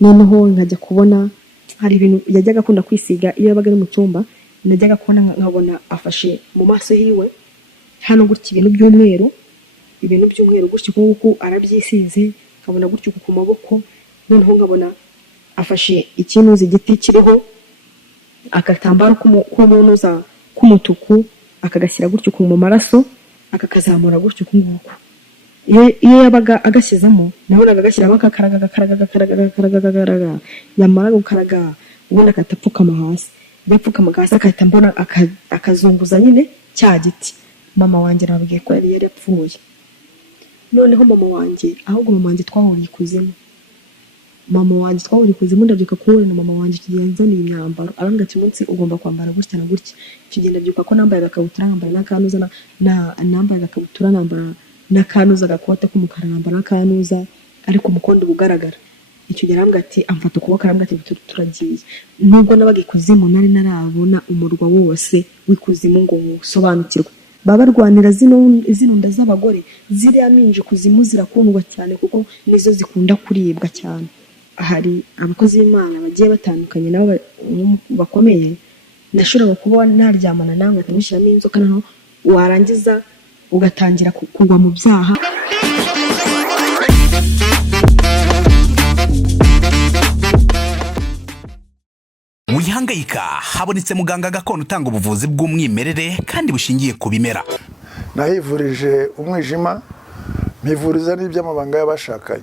noneho nkajya kubona hari ibintu yajyaga akunda kwisiga iyo yabaga ari mu cyumba, najyaga kubona nkabona afashe mu maso hiwe hano gutya ibintu by'umweru gutya kuko arabyisize, nkabona gutya ku maboko, noneho nkabona afashe ikinuzi igiti kiriho agatambaro k'umunuza k'umutuku akagashyira gutyo mu maraso akakazamura gutyo kunguko. Iyo yabaga agashyizemo nabonaga agashyiramo akakaraga yamara gukaraga ubundi akatapfukama hasi, yapfukama hasi akahita mbona akazunguza nyine cya giti. Mama wanjye nabwiye ko yari yarapfuye. Noneho mama wanjye twahuriye ikuzimu. Ndabyuka kuhura na mama wanjye kigiye nzaniye imyambaro, arambwira ati umunsi ugomba kwambara gutya na gutya. Kigenda byuka ko nambaye agakabutura, nambara n'akanuza, nambaye agakabutura, nambara n'akanuza agakote k'umukara, nambara n'akanuza ariko umukondo ugaragara. Icyo gihe arambwira ati amfata ukuboko, arambwira ati turagiye. Nubwo nabaga ikuzimu nari narabona umurwa wose w'ikuzimu ngo usobanukirwe. Baba barwanira zino nda z'abagore, ziriya minje kuzimu zirakundwa cyane kuko nizo zikunda kuribwa cyane. Hari abakozi b'Imana bagiye batandukanye nabo bakomeye, ndashobora kuba naryamana nawe nkamushyiramo inzoka, naho warangiza ugatangira kugwa mu byaha. Wihangayika, habonetse muganga gakondo utanga ubuvuzi bw'umwimerere kandi bushingiye ku bimera. Nahivurije umwijima, mpivuriza n'iby'amabanga y'abashakanye,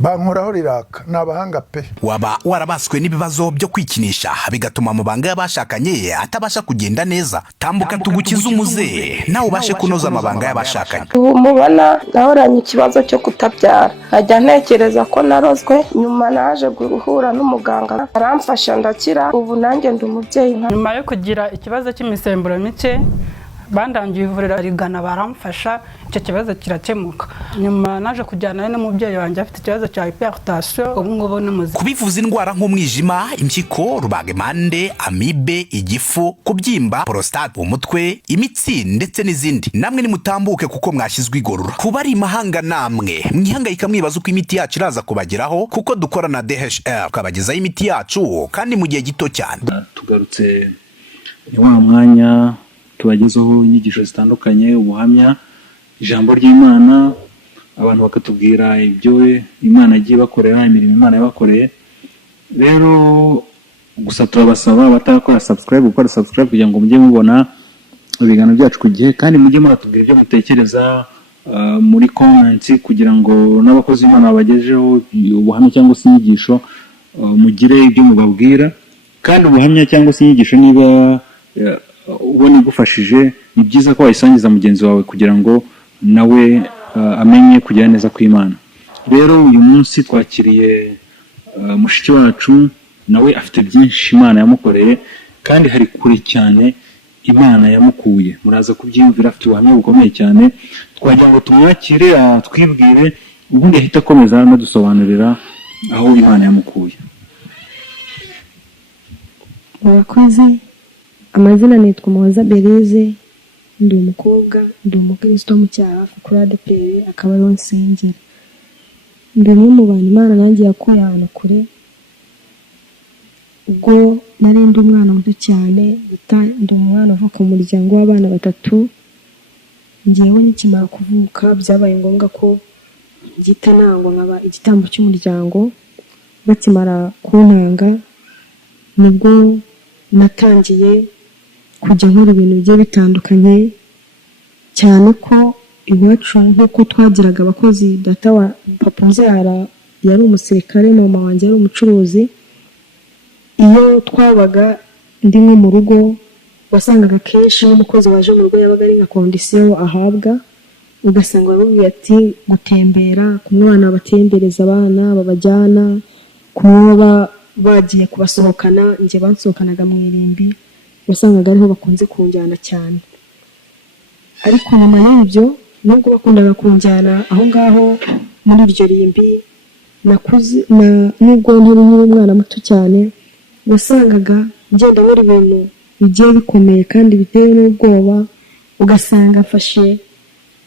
bankoraho riraka, n'abahanga pe. Waba warabaswe n'ibibazo byo kwikinisha bigatuma amabanga y'abashakanye atabasha kugenda neza? Tambuka tugukize umuze nawe ubashe kunoza amabanga y'abashakanye. Mubona nahoranye ikibazo cyo kutabyara, najya ntekereza ko narozwe, nyuma naje guhura n'umuganga aramfasha ndakira, ubu nanjye ndi umubyeyi. Nyuma yo kugira ikibazo cy'imisemburo mike bandangiye ivuriro rigana baramfasha, icyo kibazo kirakemuka. Nyuma naje kujyana n'umubyeyi wanjye afite ikibazo cya hypertension, ubu ngubu ni muzima. Kubivuza indwara nk'umwijima, impyiko, rubagimpande, amibe, igifu, kubyimba, prostate, umutwe, imitsi ndetse n'izindi, namwe nimutambuke kuko mwashyizwe igorora. Kuba ari imahanga namwe mwihangayika mwibaza uko imiti yacu iraza kubageraho, kuko dukora na DHL tukabagezaho imiti yacu kandi mu gihe gito cyane. Tugarutse ni wa mwanya tubagezeho inyigisho zitandukanye, ubuhamya, ijambo ry'Imana, abantu bakatubwira ibyo Imana agiye bakorera, imirimo Imana yabakoreye. Rero gusa turabasaba batakora subscribe kugira ngo mujye mubona ibiganiro byacu ku gihe, kandi mujye muratubwira ibyo mutekereza muri comments, kugira ngo n'abakozi b'Imana babagejeho ubuhamya cyangwa se inyigisho mugire ibyo mubabwira. Kandi ubuhamya cyangwa se inyigisho niba ubona igufashije, ni byiza ko wayisangiza mugenzi wawe kugira ngo nawe amenye kugira neza kw'Imana. Rero uyu munsi twakiriye mushiki wacu, nawe afite byinshi Imana yamukoreye kandi hari kure cyane Imana yamukuye. Muraza kubyiyumvira, afite ubuhamya bukomeye cyane. Twagira ngo tumwakire twibwire, ubundi ahita akomeza no dusobanurira aho Imana yamukuye. Murakoze. Amazina nitwa Muhoza Berize, ndi umukobwa, ndi umukristo mu cyaha kuri ADPR, akaba ari nsengera. Ndi umwe mu bantu Imana nanjye yakuye ahantu kure, ubwo nari ndi umwana muto cyane, ndi umwana uva ku muryango w'abana batatu. Ngewe nikimara kuvuka byabaye ngombwa ko gita nangwa nkaba igitambo cy'umuryango. Bakimara kuntanga nibwo natangiye kujya nkora ibintu bigiye bitandukanye, cyane ko iwacu nk'uko twagiraga abakozi, data wa papa mbyara yari umusirikare, mama wanjye yari umucuruzi. Iyo twabaga ndi nko mu rugo, wasangaga kenshi n'umukozi waje mu rugo yabaga ari nka kondisiyo ahabwa, ugasanga bababwiye ati gutembera, kumwe abana batembereza abana babajyana, kumwe bagiye kubasohokana, njye bansohokanaga mu irimbi, wasangaga ariho bakunze kunjyana cyane. Ariko nyuma y'ibyo, nubwo bakundaga kunjyana aho ngaho muri iryo rimbi, nakuze nubwo ntari umwana muto cyane, wasangaga ngenda nkora ibintu bigiye bikomeye kandi biteye n'ubwoba. Ugasanga mfashe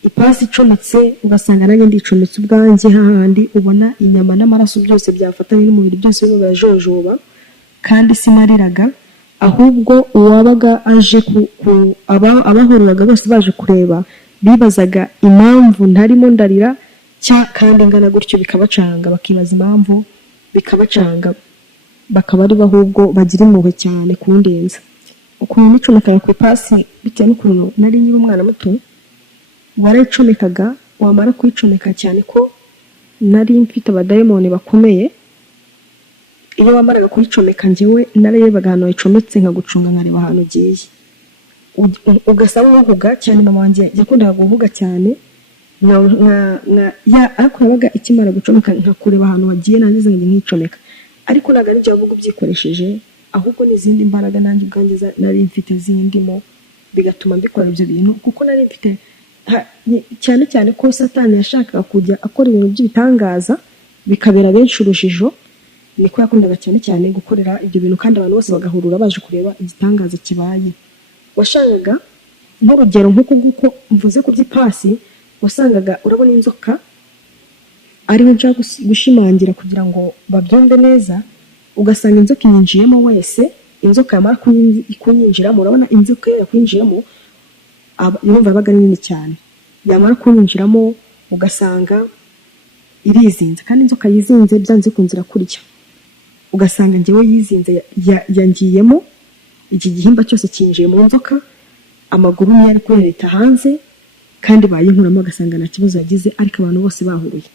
ipasi icometse ugasanga nanjye ndicometse ubwanjye, hahandi ubona inyama n'amaraso byose byafatanye n'umubiri byose birimo birajojoba, kandi sinariraga, ahubwo uwabaga aje abahururaga bose baje kureba bibazaga impamvu ntarimo ndarira kandi ngana gutyo, bikabacanga bakibaza impamvu, bikabacanga bakaba ari ahubwo bagira impuhwe cyane kundenza. Ukuntu nicomekaga ku ipasi bitewe n'ukuntu nari nyiri umwana muto, warayicomekaga wamara kuyicomeka cyane ko nari mfite abadayimoni bakomeye, iyo wamaraga kuyicomeka njyewe nararebaga ahantu wayicometse nkagucunga nkareba ahantu ugiye, ugasaba uvuga cyane. Mama wanjye yakundaga kuvuga cyane, ariko yabaga ikimara gucomeka nkakureba ahantu wagiye nanjye zanjye nkicomeka, ariko ntabwo ari byo wavuga ubyikoresheje, ahubwo n'izindi mbaraga nanjye ubwanjye nari mfite zindimo, bigatuma mbikora ibyo bintu, kuko nari mfite cyane cyane ko Satani yashakaga kujya akora ibintu by'ibitangaza bikabera benshi urujijo, niko yakundaga cyane cyane gukorera ibyo bintu, kandi abantu bose bagahurura baje kureba igitangaza kibaye. Washangaga nk'urugero nk'uko mvuze ku by'ipasi, wasangaga urabona inzoka ariho nshaka gushimangira kugira ngo babyumve neza, ugasanga inzoka inyinjiyemo wese, inzoka yamara kunyinjiramo, urabona inzoka yakwinjiyemo yumva yabaga ari nini cyane, yamara kunyinjiramo ugasanga irizinze, kandi inzoka yizinze byanze kunzira kurya, ugasanga njyewe yizinze yangiyemo, iki gihimba cyose cyinjiye mu nzoka, amaguru niyo ari kwereta hanze, kandi bayinkuramo ugasanga nta kibazo yagize, ariko abantu bose bahuruye.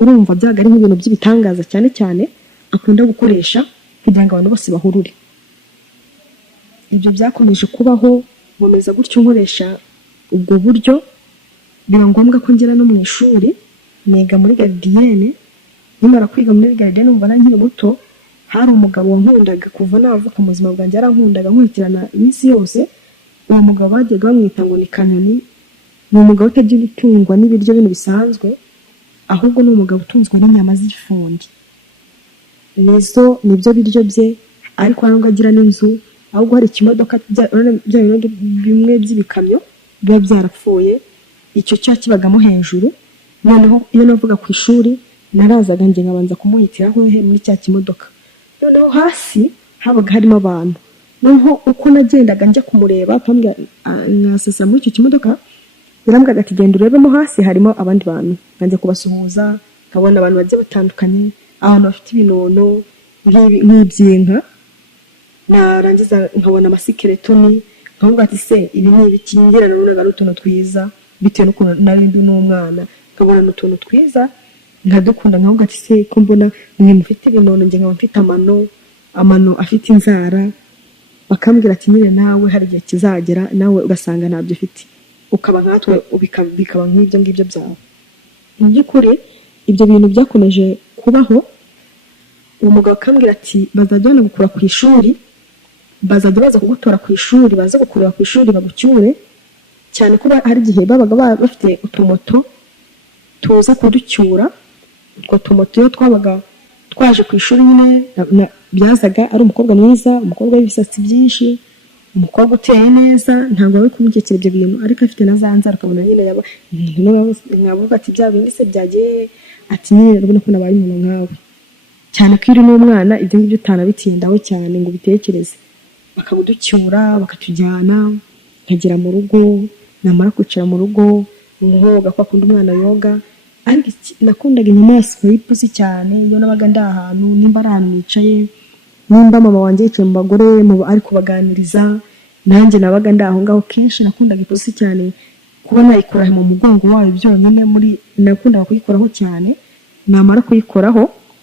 Urumva byaga ari nk'ibintu by'ibitangaza cyane cyane akunda gukoresha kugira ngo abantu bose bahurure. Ibyo byakomeje kubaho, nkomeza gutyo nkoresha ubwo buryo, biba ngombwa ko ngera no mu ishuri niga muri garidiyene. Nimara kwiga muri garidiyene umva nkiri muto, hari umugabo wankundaga kuva navuka mu buzima bwanjye, yarankundaga nkurikirana iminsi yose. Uwo mugabo bajyaga bamwita ngo ni Kanyoni, ni umugabo utagira gutungwa n'ibiryo bintu bisanzwe, ahubwo ni umugabo utunzwe n'inyama z'ifundi, nibyo biryo bye, ariko ntabwo agira n'inzu, ahubwo hari ikimodoka bimwe by'ibikamyo biba byarapfuye, icyo cyo kibagamo hejuru. Noneho iyo navuga ku ishuri narazaga njye nkabanza kumuhitiraho muri cya kimodoka, noneho hasi habaga harimo abantu. Noneho uko nagendaga njya kumureba nkasasa muri icyo kimodoka, birambwaga ati genda urebemo hasi harimo abandi bantu, nkajya kubasuhuza, nkabona abantu bagiye batandukanye, abantu bafite ibinono nk'iby'inka, narangiza nkabona amasikeletoni, nkavuga ati se ibi ni ibiki? Ngira nabonaga n'utuntu twiza bitewe n'ukuntu nari ndi n'umwana, nkabona n'utuntu twiza nkadukunda, nkavuga ati se ko mbona mwe mufite ibinono njye nkaba mfite amano afite inzara, bakambwira ati nyine nawe hari igihe kizagera nawe ugasanga ntabyo ufite, ukaba nkatwe bikaba nk'ibyo ngibyo byawe. Mu by'ukuri ibyo bintu byakomeje kubaho. Uwo mugabo akambwira ati bazajya banagukura ku ishuri, bazajya baza kugutora ku ishuri, baza gukurira ku ishuri bagucyure, cyane ko hari igihe babaga bafite utumoto tuza kuducyura. Utwo tumoto iyo twabaga twaje ku ishuri nyine byazaga ari umukobwa mwiza, umukobwa w'ibisatsi byinshi, umukobwa uteye neza, ntabwo ari kumukekera ibyo bintu, ariko afite na za nzara, ukabona nyine nkavuga ati bya bindi se byagiye, ati nyine urabona ko nabaye umuntu nkawe, cyane ko iri n'umwana ibyo ngibyo utanabitindaho cyane ngo ubitekereze. Bakabuducyura bakatujyana, nkagera mu rugo, namara kwicara mu rugo nkoga ko akunda umwana yoga. Ariko nakundaga inyamaswa y'ipusi cyane, iyo nabaga ndi ahantu, nimba ari ahantu nicaye, nimba mama wanjye yicaye mu bagore ari kubaganiriza, nanjye nabaga ndi aho ngaho. Kenshi nakundaga ipusi cyane, kuba nayikora mu mugongo wayo byonyine, nakundaga kuyikoraho cyane. Namara kuyikoraho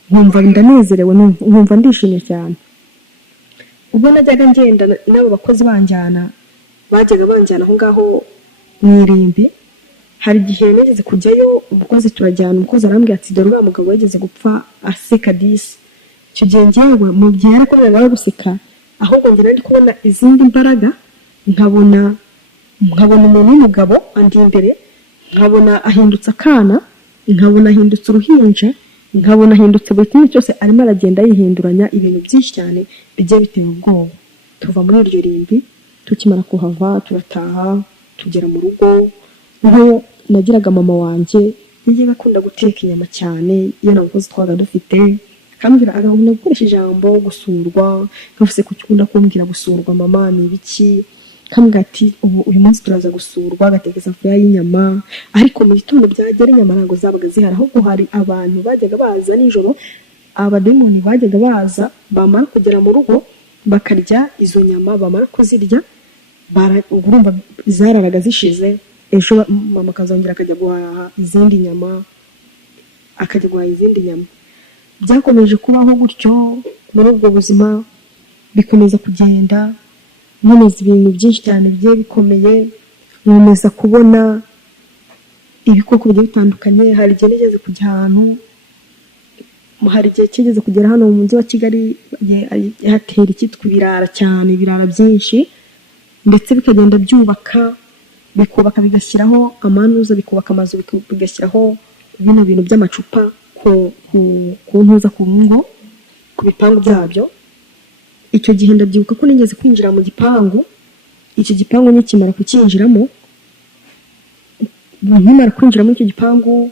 nkumva ndanezerewe, nkumva ndishimye cyane. Ubwo najyaga ngenda n'abo bakozi bajyaga banjyana aho ngaho mu irimbi, hari igihe nageze kujyayo, umukozi turajyana, umukozi arambwira ati dore uriya mugabo yageze gupfa aseka disi. Icyo gihe njyewe mu gihe yarakoraga no guseka, ahubwo njye nari kubona izindi mbaraga, nkabona umuntu w'umugabo andi imbere, nkabona ahindutse akana, nkabona ahindutse uruhinja, nkabona ahindutse buri kimwe cyose, arimo aragenda yihinduranya ibintu byinshi cyane bigiye biteye ubwoba. Tuva muri iryo rimbi, tukimara kuhava turataha, tugera mu rugo. nagiraga mama wanjye yajyaga akunda guteka inyama cyane iyo namukozi twaga dufite, akambwira agahunda gukoresha ijambo gusurwa, nkavuze ko ukunda kumbwira gusurwa mama ni ibiki, akambwira ati uyu munsi turaza gusurwa, agateka isafuriya y'inyama, ariko mu gitondo byagera inyama ntabwo zabaga zihari, ahubwo hari abantu bajyaga baza nijoro, abademoni bajyaga baza, bamara kugera mu rugo bakarya izo nyama, bamara kuzirya urumva zararaga zishize, ejo mama akazongera akajya guhaha izindi nyama, byakomeje kubaho gutyo. Muri ubwo buzima bikomeza kugenda, nkomeza ibintu byinshi cyane bigiye bikomeye, nkomeza kubona ibikoko bigiye bitandukanye. Hari igihe nigeze kujya ahantu, hari igihe kigeze kugera hano mu mujyi wa Kigali hatera icyitwa ibirara cyane, ibirara byinshi, ndetse bikagenda bikubaka bigashyiraho amanuza, bikubaka amazu, bigashyiraho bino bintu by'amacupa ku ntuza, ku ngo, ku bipangu byabyo. Icyo gihe ndabyibuka ko nigeze kwinjira mu gipangu, icyo gipangu nikimara kukinjiramo, nkimara kwinjira muri icyo gipangu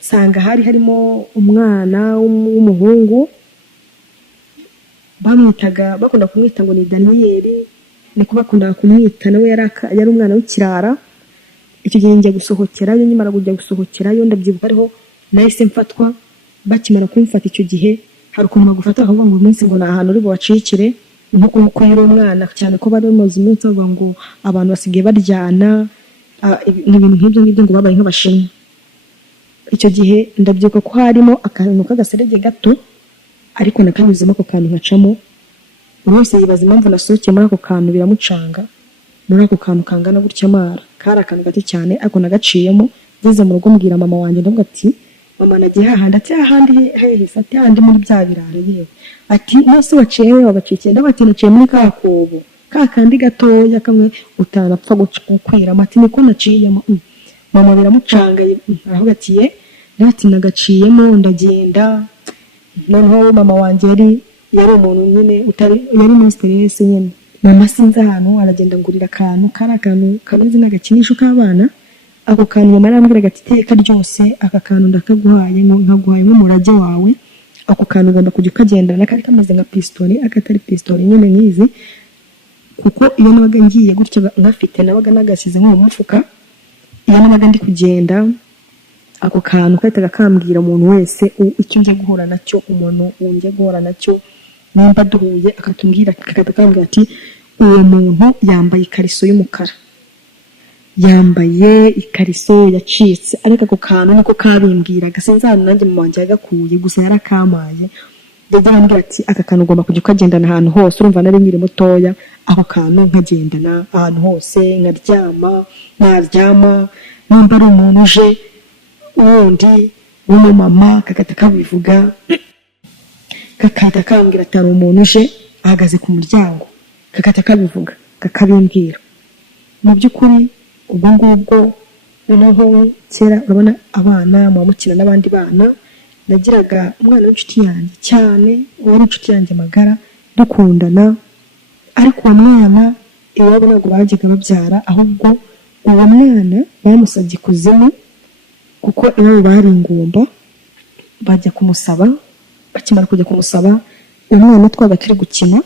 nsanga harimo umwana w'umuhungu, bakunda kumwita ngo ni Daniyeli, niko bakundaga kumwita, nawe yari umwana w'ikirara. Icyo gihe njya gusohokerayo, nyimara kujya gusohokerayo ndabyibuka ariho nahise mfatwa. Bakimara kumfata icyo gihe hari ukuntu bagufata bakavuga ngo uyu munsi ngo ni ahantu uri bubacikire, nkuko yari umwana cyane ko bari bamaze iminsi bavuga ngo abantu basigaye baryana, ibintu nk'ibyo ngibyo ngo babaye nk'abashinwa. Icyo gihe ndabyibuka ko harimo akantu k'agaserege gato, ariko nakanyuzemo ako kantu nkacamo. Buri wese yibaza impamvu nasohokeye muri ako kantu, biramucanga. Muri ako kantu kangana gutya amara, kari akantu gato cyane, ariko nagaciyemo. Ngeze mu rugo mbwira mama wanjye, ndavuga ati mama nagiye hahandi, ati hahandi hehise, ati hahandi muri bya birara yewe, ati nose waciye wagacikiye, ndavuga ati naciye muri ka kobo kandi gatoya kamwe utanapfa gukwiramo, ati niko naciyemo. Mama biramucangaye, aravuga ati ati nagaciyemo ndagenda. Noneho mama wanjye yari umuntu nyine yari muri stress nyine. Mama sinzi ahantu aragenda ngurira akantu, kari akantu kameze nk'agakinisho k'abana. Ako kantu mama arambwiraga ati iteka ryose aka kantu ndakaguhaye, nkaguhaye nk'umurage wawe, ako kantu ugomba kujya ukagendana, kari kameze nka pistoli, akatari pistoli nyine nkizi, kuko iyo nabaga ngiye gutya ngafite nabaga nagasize nko mu mufuka. Iyo nabaga ndi kugenda, ako kantu kahitaga kambwira umuntu wese icyo ngiye guhura nacyo, umuntu ngiye guhura nacyo, nimba duhuye akatubwira, akatambwira ati uwo muntu yambaye ikariso y'umukara, yambaye ikariso yacitse. Ariko ako kantu niko kabimbwiraga, sinzi ahantu nanjye mu wanjye yagakuye, gusa yarakamaye. Ndajya ambwira ati aka kantu ugomba kujya ukagendana ahantu hose. Urumva nari nkiri mutoya, ako kantu nkagendana ahantu hose, naryama, nimba ari umuntu uje wundi w'umumama kakahita kabivuga, kakahita kambwira ati hari umuntu uje ahagaze ku muryango, kakahita kabivuga, kakabimbwira. Mu by'ukuri ubwo ngubwo noneho kera urabona abana muba mukina n'abandi bana, nagiraga umwana w'inshuti yanjye cyane, wari inshuti yanjye magara, dukundana. Ariko uwo mwana iwabo ntabwo bajyaga babyara, ahubwo uwo mwana bamusabye ikuzimu, kuko iwabo bari ingumba. Bajya kumusaba, bakimara kujya kumusaba, umwana twabaga turi gukina,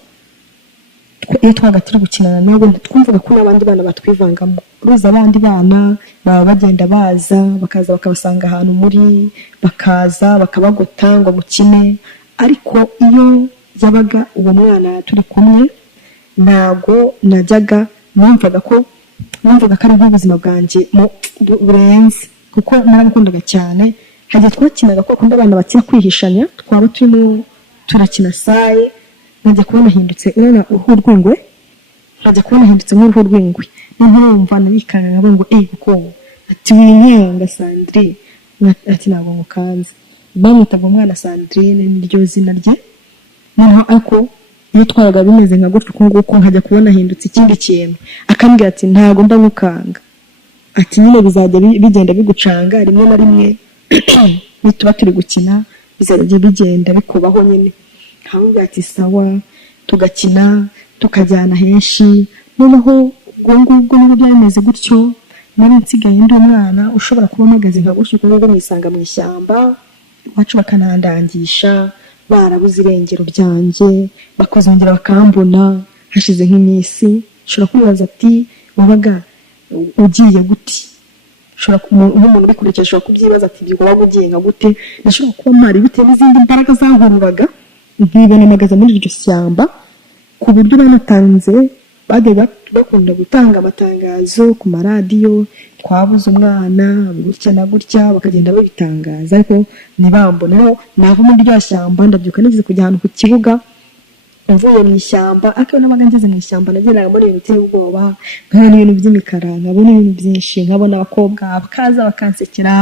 iyo twabaga turi gukinana nabo twumvaga ko n'abandi bana batwivangamo. Uruza abandi bana baba bagenda bakaza bakabasanga ahantu muri, bakaza bakabagota ngo mukine. Ariko iyo yabaga uwo mwana turi kumwe, ntabwo najyaga numvaga ko ari ubuzima bwanjye burenze, kuko naramukundaga cyane. Hagiye twakinaga ko akunda abana bakina kwihishanya, twaba turimo turakina saye, nkajya kubona hindutse urabona uruhu rw'ingwe, nk'uruhu rw'ingwe. Nkumva narikanga nkavuga ngo kuko ati winkanga Sandrine, ati ntabwo ngukanze. Bamwitaga umwana Sandrine, niryo zina rye. Noneho ako iyo twabaga bimeze nka gutyo nguko, nkajya kubona hindutse ikindi kintu, akambwira ati ntabwo mba ngukanga, ati nyine bizajya bigenda bigucanga rimwe na rimwe, nituba turi gukina bizajya bigenda bikubaho nyine. Nkambwira ati sawa, tugakina tukajyana henshi. Noneho ubwo ngubwo niba byameze gutyo, nari nsigaye ndi umwana ushobora kuba mpagaze nka gutyo kuko mwisanga mu ishyamba iwacu bakanandangisha barabuze irengero ryanjye bakazongera bakambona hashize nk'iminsi ushobora kwibaza ati wabaga ugiye gute ushobora umuntu bikurikira ashobora kubyibaza ati ibyo waba ugiye nka gute nashobora kuba mpari bitewe n'izindi mbaraga zankururaga nkibona mpagaze muri iryo shyamba ku buryo banatanze bagiye bakunda gutanga amatangazo ku maradiyo twabuze umwana gutya na gutya bakagenda babitangaza ariko ntibamboneho nava muri rya shyamba ndabyuka nigeze kujya ahantu ku kibuga mvuye mu ishyamba ariko nabaga ngeze mu ishyamba nageraga muri ibintu biteye ubwoba nkabona ibintu by'imikara nkabona ibintu byinshi nkabona abakobwa bakaza bakansekera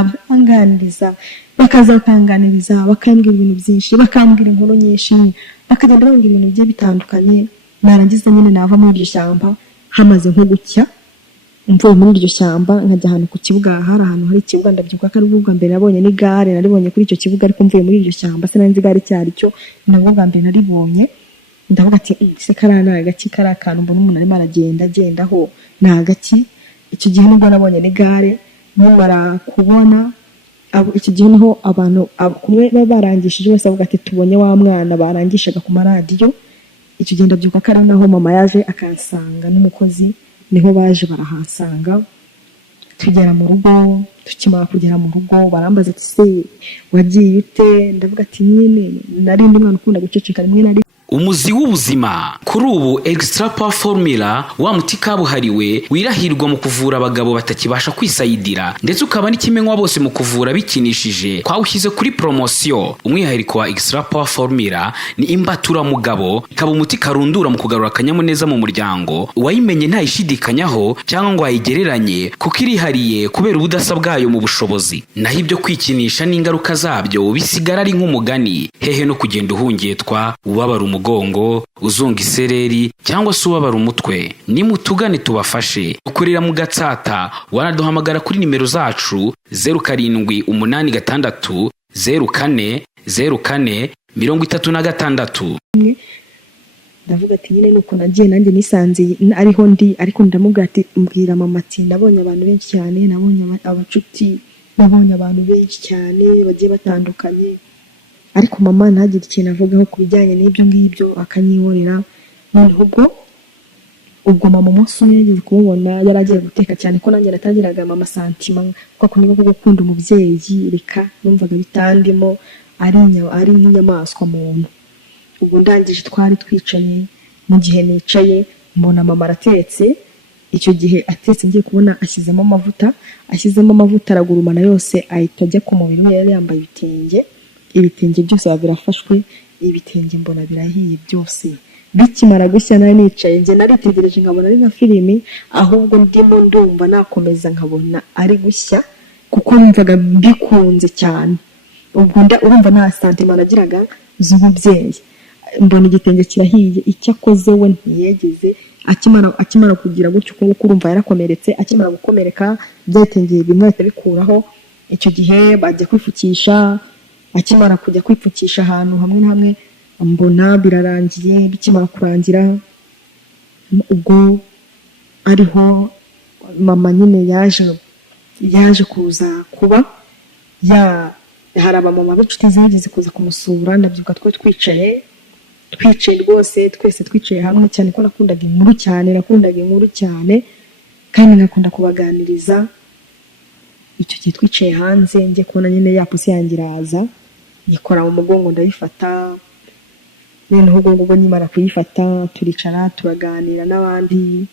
bakanganiriza bakambwira ibintu byinshi bakambwira inkuru nyinshi bakagenda bambwira ibintu bigiye bitandukanye narangiza nyine nava muri iryo shyamba hamaze nko gucya mvuye muri iryo shyamba nkajya ahantu ku kibuga hari ahantu hari ikibuga ndabyuka ko ari ubwa mbere nabonye n'igare naribonye kuri icyo kibuga ariko mvuye muri iryo shyamba sinanzi igare cyari cyo nabwo bwa mbere naribonye ndavuga ati se karana agaki karakantu mbona umuntu arimo agendaho ni agaki icyo gihe nibwo nabonye n'igare numara kubona icyo gihe niho abantu kumwe barangishije bose bavuga ati tubonye wa mwana barangishaga ku maradiyo icyo gihe ndabyuka ko ari naho mama yaje akansanga n'umukozi niho baje barahasanga tugera mu rugo tukimara kugera mu rugo barambaza ati se wagiye ute ndavuga ati nyine nari ndi mwana ukunda guceceka rimwe na rimwe. Umuzi w'ubuzima kuri ubu Extra Power Formula wa muti kabuhariwe wirahirwa mu kuvura abagabo batakibasha kwisayidira ndetse ukaba n'ikimenywa bose mu kuvura bikinishije kwawushyize kuri promotion. Umwihariko wa Extra Power Formula ni imbatura mugabo ikaba umuti karundura mu kugarura akanyamuneza mu muryango wayimenye ntayishidikanyaho cyangwa ngo ayigereranye kuko irihariye kubera ubudasa bwayo mu bushobozi. Naho ibyo kwikinisha n'ingaruka zabyo bisigara ari nk'umugani hehe no kugenda uhungetwa ubabara umugongo uzunga isereri cyangwa se ubabara umutwe. Nimutugane tubafashe ukorera mu Gatsata wanaduhamagara kuri nimero zacu 0786 04 04 36. ndavuga ati nyine nuko nagiye nanjye nisanze ariho ndi ariko ndamubwira ati mbwira mama ati nabonye abantu benshi cyane nabonye abacuti nabonye abantu benshi cyane bagiye batandukanye ariko mama ntagire ikintu avugaho ku bijyanye n'ibyo ngibyo akanyiborera. Noneho ubwo mama umunsi umwe yageze kumubona yaragiye guteka cyane ko nanjye natangiraga mama santima kuko niba ko gukunda umubyeyi reka numvaga bitandimo ari nk'inyamaswa muntu. Ubwo ndangije twari twicaye mu gihe nicaye mbona mama aratetse. Icyo gihe atetse ngiye kubona ashyizemo amavuta aragurumana yose ahita ajya ku mubiri we yari yambaye ibitenge byose birafashwe ibitenge mbona birahiye byose. Bikimara gushya nari nicaye nje naritegereje nkabona ari nka filimi ahubwo ndimo ndumva nakomeza nkabona ari gushya kuko numvaga bikunze cyane. Ubwo urumva nta sentiment nagiraga z'umubyeyi. Mbona igitenge kirahiye icyakoze we ntiyegeze akimara kugira gutyo kuko urumva yarakomeretse akimara gukomereka byatengeye bimwe bikuraho. Icyo gihe bajya kwifukisha akimara kujya kwipfukisha ahantu hamwe na hamwe mbona birarangiye. Bikimara kurangira ubwo ariho mama nyine yaje kuza kuba hari abamama b'inshuti zigeze kuza kumusura. Ndabyuka twicaye rwose twese twicaye hamwe cyane ko nakundaga inkuru cyane kandi nakunda kubaganiriza. Icyo gihe twicaye hanze njye kubona nyine ya pusi yanjye iraza yikora mu mugongo ndabifata. Noneho ubwo nyimara kuyifata turicara turaganira n'abandi.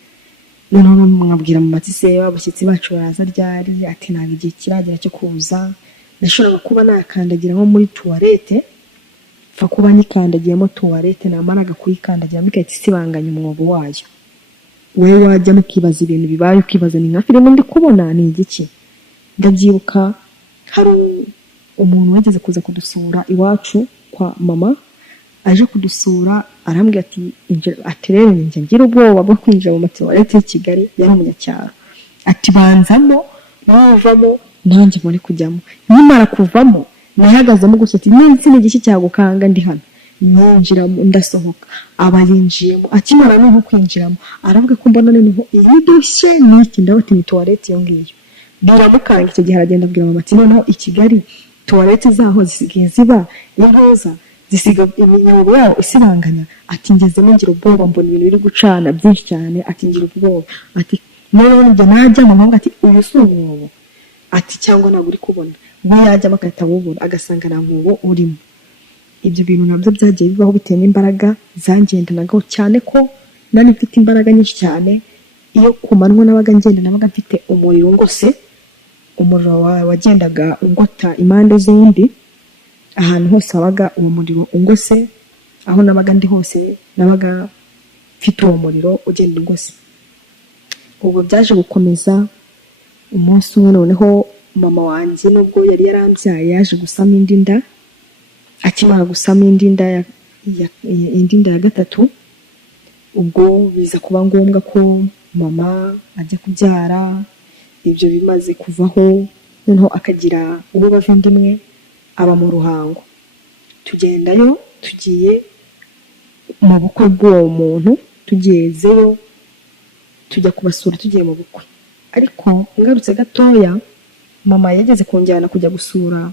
Noneho mwabwira mu matise abashyitsi bacu baraza ryari ati ntabwo igihe kiragera cyo kuza. Nashoboraga kuba nakandagira nko muri tuwarete fa kuba nyikandagiyemo tuwarete namaraga kuyikandagira bigahita isibanganya umwobo wayo. Wewe wajya mukibaza ibintu bibaye ukibaza ni nka filime ndi kubona ni igiki. Ndabyibuka hari umuntu wageze kuza kudusura iwacu kwa mama aje kudusura arambwira ati rero njye ngira ubwoba bwo kwinjira mu matuwarete y'Kigali yari umunyacyaro ati banzamo bavamo nanjye muri kujyamo. Nyimara kuvamo nahagazemo gusa ati n'insi n'igiki cyagukanga ndi hano yinjiramo ndasohoka aba yinjiyemo akimara no kwinjiramo aravuga ko mbona noneho iyi doshe n'iki ndabati ni toilette yo ngiyo biramukanga icyo gihe aragenda abwira mama ati noneho i Kigali toilette zaho zisigaye ziba intoza zisiga iminyobo yaho isibanganya ati ngezemo ngira ubwoba mbona ibintu biri gucana byinshi cyane ati ngira ubwoba ati noneho njye najya mama ati uyu si umwobo ati cyangwa ntabwo uri kubona we yajya bakahita bubura agasanga nta mwobo urimo. Ibyo bintu nabyo byagiye bibaho bitewe n'imbaraga zangendanagaho cyane ko nari mfite imbaraga nyinshi cyane. Iyo ku manywa nabaga ngenda nabaga mfite umuriro ngose, umuriro wagendaga ungota impande zombi, ahantu hose wabaga uwo muriro ungose, aho nabaga ndi hose nabaga mfite uwo muriro ugenda ungose. Ubwo byaje gukomeza umunsi umwe noneho mama wanjye nubwo yari yarambyaye yaje gusama indi nda. Akimara gusama indi nda ya gatatu, ubwo biza kuba ngombwa ko mama ajya kubyara. Ibyo bimaze kuvaho noneho akagira uwo bavindimwe aba mu Ruhango. Tugendayo tugiye mu bukwe bw'uwo muntu, tugezeyo tujya kubasura tugiye mu bukwe. Ariko ngarutse gatoya mama yageze kunjyana kujya gusura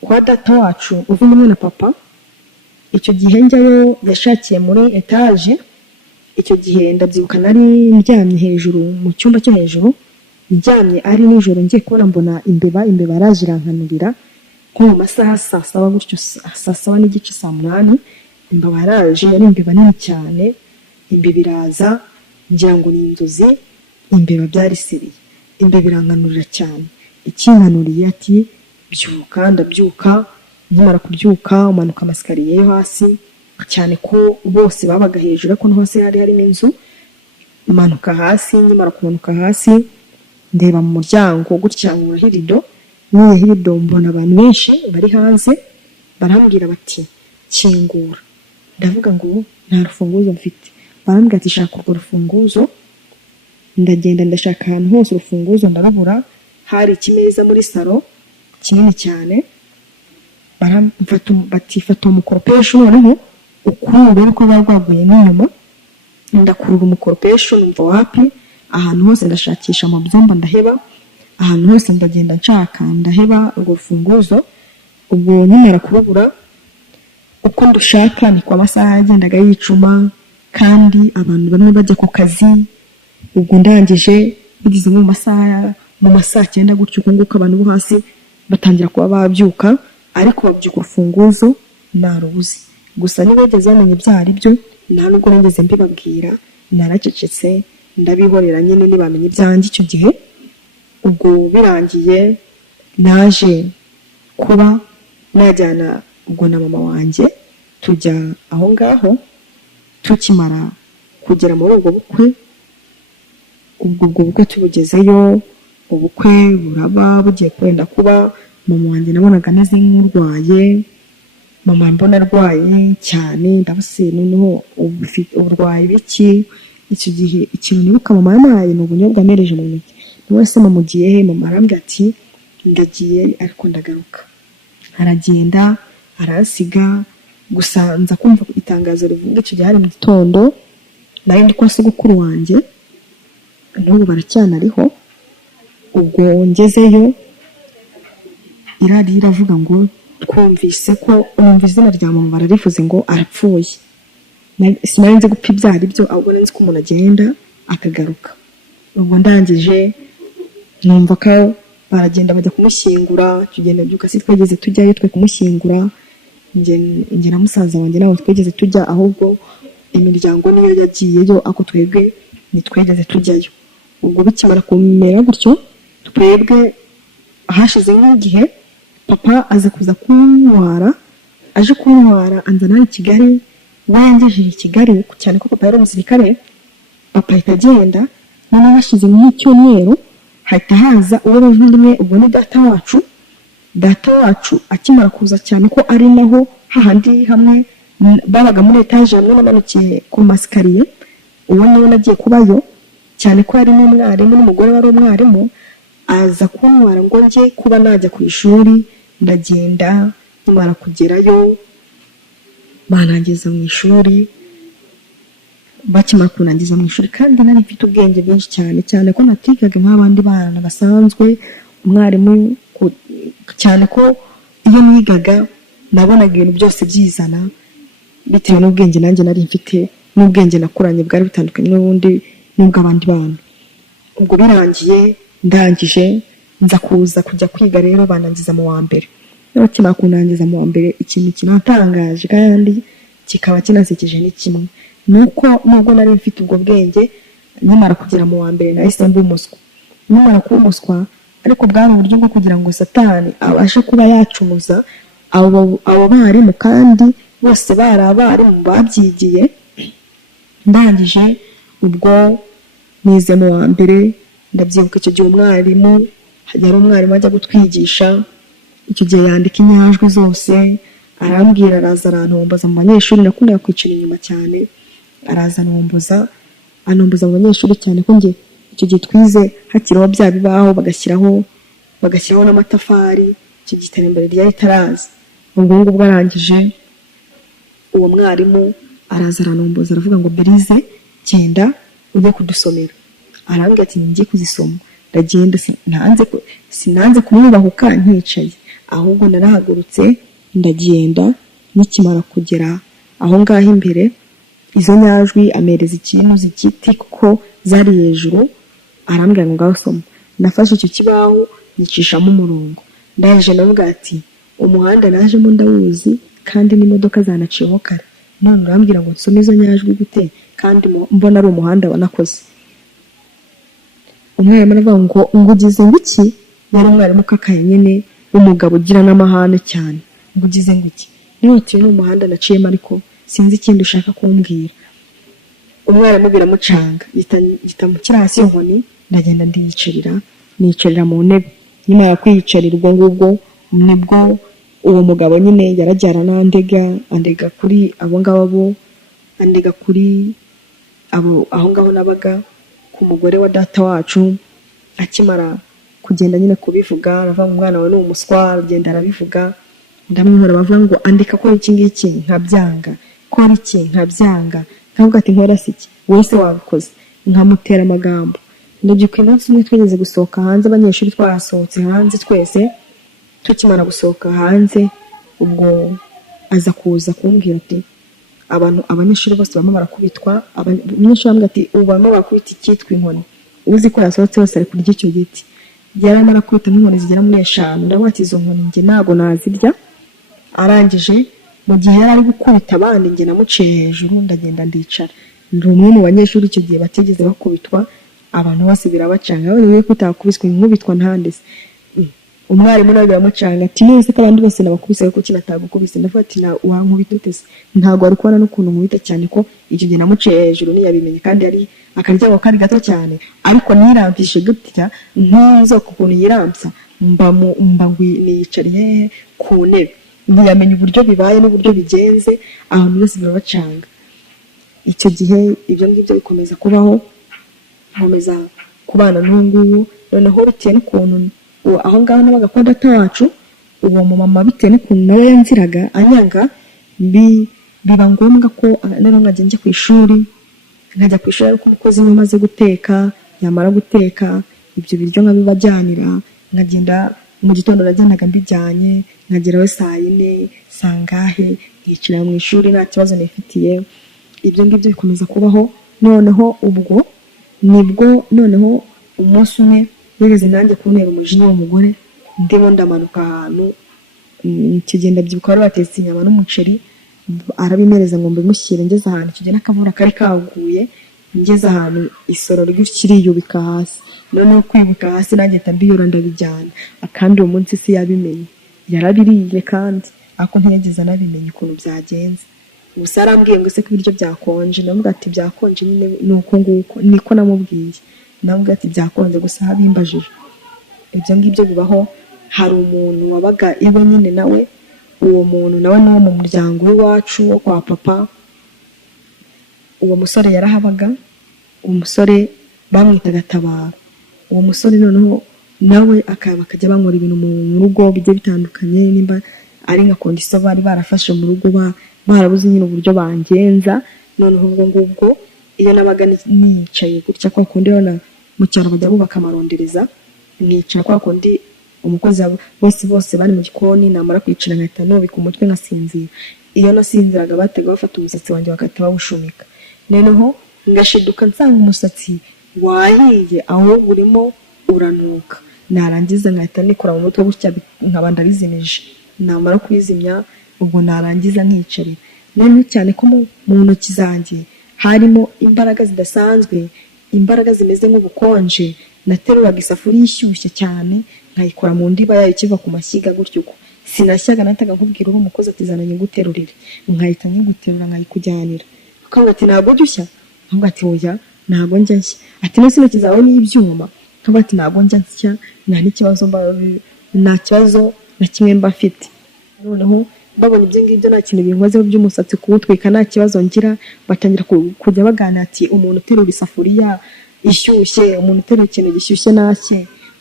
kwa data wacu uvumwe na papa. Icyo gihe njyayo yashakiye muri etage. Icyo gihe ndabyibuka nari ndyamye hejuru mu cyumba cyo hejuru, ndyamye ari nijoro ngiye kubona mbona imbeba araje irankanurira nko mu masaha saa saba gutyo, saa saba n'igice saa munani. Imbeba araje, yari imbeba nini cyane. Imbeba iraza ngira ngo ni inzozi, imbeba byari siri. Imbeba irankanurira cyane, ikinkanuriye ati byuka. Ndabyuka, nkimara kubyuka umanuka amasikariye yo hasi, cyane ko bose babaga hejuru ariko no hasi hari n'inzu. Manuka hasi, nkimara kumanuka hasi ndeba mu muryango gutya nkura hirido. Niye hirido mbona abantu benshi bari hanze, barambwira bati kingura. Ndavuga ngo nta rufunguzo mfite. Barambwira ati shaka urwo rufunguzo. Ndagenda ndashaka ahantu hose urufunguzo ndarubura. Hari ikimeza muri salo kinini cyane, batifata umukoropesho noneho ukurura uko barwaguye n'inyuma. Ndakurura umukoropesho numva wapi, ahantu hose ndashakisha mu byumba ndaheba, ahantu hose ndagenda nshaka ndaheba urwo rufunguzo. Ubwo nkimara kurubura uko ndushaka niko amasaha yagendaga yicuma, kandi abantu bamwe bajya ku kazi. Ubwo ndangije bigeze mu masaha 9 gutyo kunguka abantu bo hasi batangira kuba babyuka, ariko babyuka urufunguzo narubuze. Gusa nibageze bamenye byari byo, nta nubwo nigeze mbibabwira, naracecetse ndabihorera nyine nibamenye ibyanjye icyo gihe. Ubwo birangiye naje kuba najyana ubwo na mama wanjye tujya aho ngaho. Tukimara kugera muri ubwo bukwe, ubwo bukwe tubugezeyo, ubukwe buraba bugiye kwenda kuba. Mama wanjye nabonaga ameze nk'urwaye, mama mbona arwaye cyane. Ndabase noneho uburwayi biki. Icyo gihe ikintu nibuka mama yamaye ni ubunyobwa amereje mu ntoki. Wese mama ugiye he? Mama arambwira ati ndagiye ariko ndagaruka. Aragenda arasiga. Gusa nza kumva itangazo rivuga icyo gihe hari mu gitondo nari ndi kwa sogokuru wanjye, n'ubu baracyanariho. Ubwo ngezeyo irari iravuga ngo twumvise ko numva izina rya mama bararivuze ngo arapfuye. Sinari nzi gupfa ibyo ari byo, ahubwo nzi ko umuntu agenda akagaruka. Ubwo ndangije numva ko baragenda bajya kumushyingura. Tugenda byuka si twageze tujyayo twe kumushyingura. Nge na musaza wanjye nawe twageze tujya, ahubwo imiryango niyo yagiyeyo ako twebwe nitwegeze tujyayo. Ubwo bikimara kumera gutyo, twebwe hashize nk'igihe papa aza kuza kuntwara. Aje kuntwara anzana i Kigali. Wangejeje i Kigali cyane ko papa yari umusirikare. Papa ahita agenda, noneho hashize nk'icyumweru hahita haza uwo bavindimwe, ubwo ni data wacu. Data wacu akimara kuza, cyane ko ari naho hahandi hamwe babaga muri etage hamwe namanukiye ku masikariye. Uwo niwe nagiye kubayo, cyane ko ari n'umwarimu n'umugore wari umwarimu. Aza kuntwara ngo njye kuba najya ku ishuri. Ndagenda, nimara kugerayo banangiza mu ishuri. Bakimara kunangiza mu ishuri kandi nari mfite ubwenge bwinshi cyane ko natigaga nk'abandi bana basanzwe. Umwarimu cyane ko iyo nigaga nabonaga ibintu byose byizana bitewe n'ubwenge nanjye nari mfite, n'ubwenge nakuranye bwari butandukanye n'ubundi n'ubw'abandi bana. Ubwo birangiye ndangije nza kuza kujya kwiga rero banangiza mu wa mbere. Bakimara kunangiza mu wa mbere, ikintu kinatangaje kandi kikaba kinasekeje ni kimwe, nuko nubwo nari mfite ubwo bwenge, nyamara kugera mu wa mbere nahise mba umuswa. Nyamara kuba umuswa ariko bwari uburyo bwo kugira ngo Satani abashe kuba yacumuza abo barimu, kandi bose bari abarimu babyigiye. Ndangije ubwo nize mu wa mbere, ndabyibuka icyo gihe umwarimu yari umwarimu ajya gutwigisha. Icyo gihe yandika inyajwi zose, arambwira, araza arantomboza mu banyeshuri. Nakundaga kwicara inyuma cyane, araza anomboza mu banyeshuri cyane ko njye icyo gihe twize hakiriho bya bibaho bagashyiraho n'amatafari. Icyo gihe iterambere ryari ritaraza. Ubwo ngubwo arangije, uwo mwarimu araza aranomboza aravuga ngo Berize genda ujye kudusomera. Arambwira ati ngiye kuzisoma. Ndagenda, sinanze kumwubahuka nkicaye, ahubwo narahagurutse ndagenda. Nikimara kugera aho ngaho imbere, izo nyajwi amereza ikintu z'igiti kuko zari hejuru, arambwira ngo ngaho soma. Nafashe icyo kibaho nyicishamo umurongo. Ndaje navuga ati umuhanda najemo ndawuzi kandi n'imodoka zanaciyeho kare, none urambwira ngo nsome izo nyajwi gute kandi mbona ari umuhanda wanakoze. Umwarimu aravuga ngo ugize ngiki? Yari umwarimu kakaye nyine umugabo ugira n'amahane cyane. Ngo ugize ngiki? Niba utuye n'umuhanda naciyemo ariko sinzi ikindi ushaka kumbwira. Umwarimu biramucanga, yitamukira hasi inkoni. Ndagenda niyicarira mu ntebe. Nyuma ya kwiyicarira ubwo ngubwo nibwo uwo mugabo nyine yarajyana andega kuri abo ngabo, andega kuri aho ngaho nabaga ku mugore wa data wacu. Akimara kugenda nyine kubivuga, aravuga umwana we ni umuswa, agenda arabivuga. Ndamwihora bavuga ngo andika ko iki ngiki nkabyanga, kora iki nkabyanga. Nkavuga ati nkora siki, wese wabikoze. Nkamutera amagambo. Ndabyuka umunsi umwe twigeze gusohoka hanze, abanyeshuri twasohotse hanze twese. Tukimara gusohoka hanze, ubwo aza kuza kumbwira ati abanyeshuri bose bamwe barakubitwa. Abanyeshuri bamwe ati ubu bamwe bakubita icyitwa inkoni, uzi ko yasohotse hose ari kurya icyo giti. Yari arimo arakubita nk'inkoni zigera muri 5. Ndavuga ati izo nkoni njye ntago nazirya. Arangije mu gihe yari ari gukubita abandi, njye namuciye hejuru ndagenda ndicara. Ndi umwe mu banyeshuri icyo gihe batigeze bakubitwa. Abantu bose birabacanga, we kutakubiswe nkubitwa ntandese. Umwarimu nawe biramucanga ati nese ko abandi bose nabakubise ko kinatagukubise. Ndavuga ati wankubita utese? Ntago ari kubona n'ukuntu nkubita cyane ko icyo gihe namuciye hejuru niyabimenye, kandi ari akaryango kari gato cyane. Ariko nirambishe gutya ntuzo kukuntu yiramsa mba niyicariye ku ntebe. Ntiyamenye uburyo bibaye n'uburyo bigenze, abantu bose birabacanga. Icyo gihe ibyo ngibyo bikomeza kubaho, nkomeza kubana n'uwo. Noneho bitewe n'ukuntu aho ngaho nabaga kwa data wacu, uwo mumama bitewe n'ukuntu nawe yanziraga anyanga, biba ngombwa ko noneho nkajya njya ku ishuri. Nkajya ku ishuri ariko umukozi niwe umaze guteka, yamara guteka ibyo biryo nkabibajyanira. Nkagenda mu gitondo najyanaga mbijyanye, nkageraho 4:00 sangahe, nkicara mu ishuri nta kibazo nifitiye. Ibyo ngibyo bikomeza kubaho. Noneho ubwo nibwo noneho umunsi umwe yageze nanjye kuntera umujinya w'umugore. Ndimo ndamanuka ahantu, kigenda byibuka bari batetse inyama n'umuceri, arabimereza ngo mbimushyire. Ngeze ahantu kigenda akavura kari kaguye, ngeze ahantu isoro ry'ikiriyubika hasi. Noneho kwibika hasi nanjye tambiyura ndabijyana. Akandi uwo munsi si yabimenye, yarabiriye kandi ako ntiyageze anabimenye ukuntu byagenze. Gusa arambwiye ngo se ko ibiryo byakonje. Navuga ati byakonje nyine nuko nguko niko namubwiye. Navuga ati byakonje gusa habimbajije. Ibyo ngibyo bibaho. Hari umuntu wabaga iwe nyine nawe, uwo muntu nawe no mu muryango w'iwacu wo kwa papa. Uwo musore yarahabaga, uwo musore bamwitaga Tabara. Uwo musore noneho nawe akajya bankora ibintu mu rugo bijye bitandukanye, nimba ari nka kondisiyo bari barafashe mu rugo barabuze nyine uburyo bangenza. Noneho ubwo ngubwo iyo nabaga nicaye gutya kwa kundi rona mu cyaro bajya bubaka amarondereza, nicara kwa kundi umukozi bose bari mu gikoni, namara kwicara nkahita nubika umutwe ngasinzira. Iyo nasinziraga batega bafata umusatsi wanjye bakahita bawushumika, noneho ngashiduka nsanga umusatsi wahiye aho burimo uranuka. Narangiza nkahita nikora mu mutwe gutya nkaba ndarizimije, namara kwizimya ubwo narangiza nkicarira. Noneho cyane ko mu ntoki zanjye harimo imbaraga zidasanzwe, imbaraga zimeze nk'ubukonje, nateruraga isafuriya ishyushye cyane nkayikora mu ndiba yayo kiva ku mashyiga gutyo uko. Sinashyaga nataga nkubwira uwo umukozi ati zana nyiguterurire, nkahita nyiguterura nkayikujyanira. Akambwira ati ntabwo njya, nkambwira ati oya ntabwo njya nshya. Ati no sintoki zawe n'ibyuma, nkambwira ati ntabwo njya nshya, nta kibazo na kimwe mba mfite. Noneho babonye ibyo ngibyo nta kintu binkozeho by'umusatsi kuwutwika nta kibazo ngira, batangira kujya baganira ati umuntu uterura isafuriya ishyushye, umuntu uterura ikintu gishyushye nake,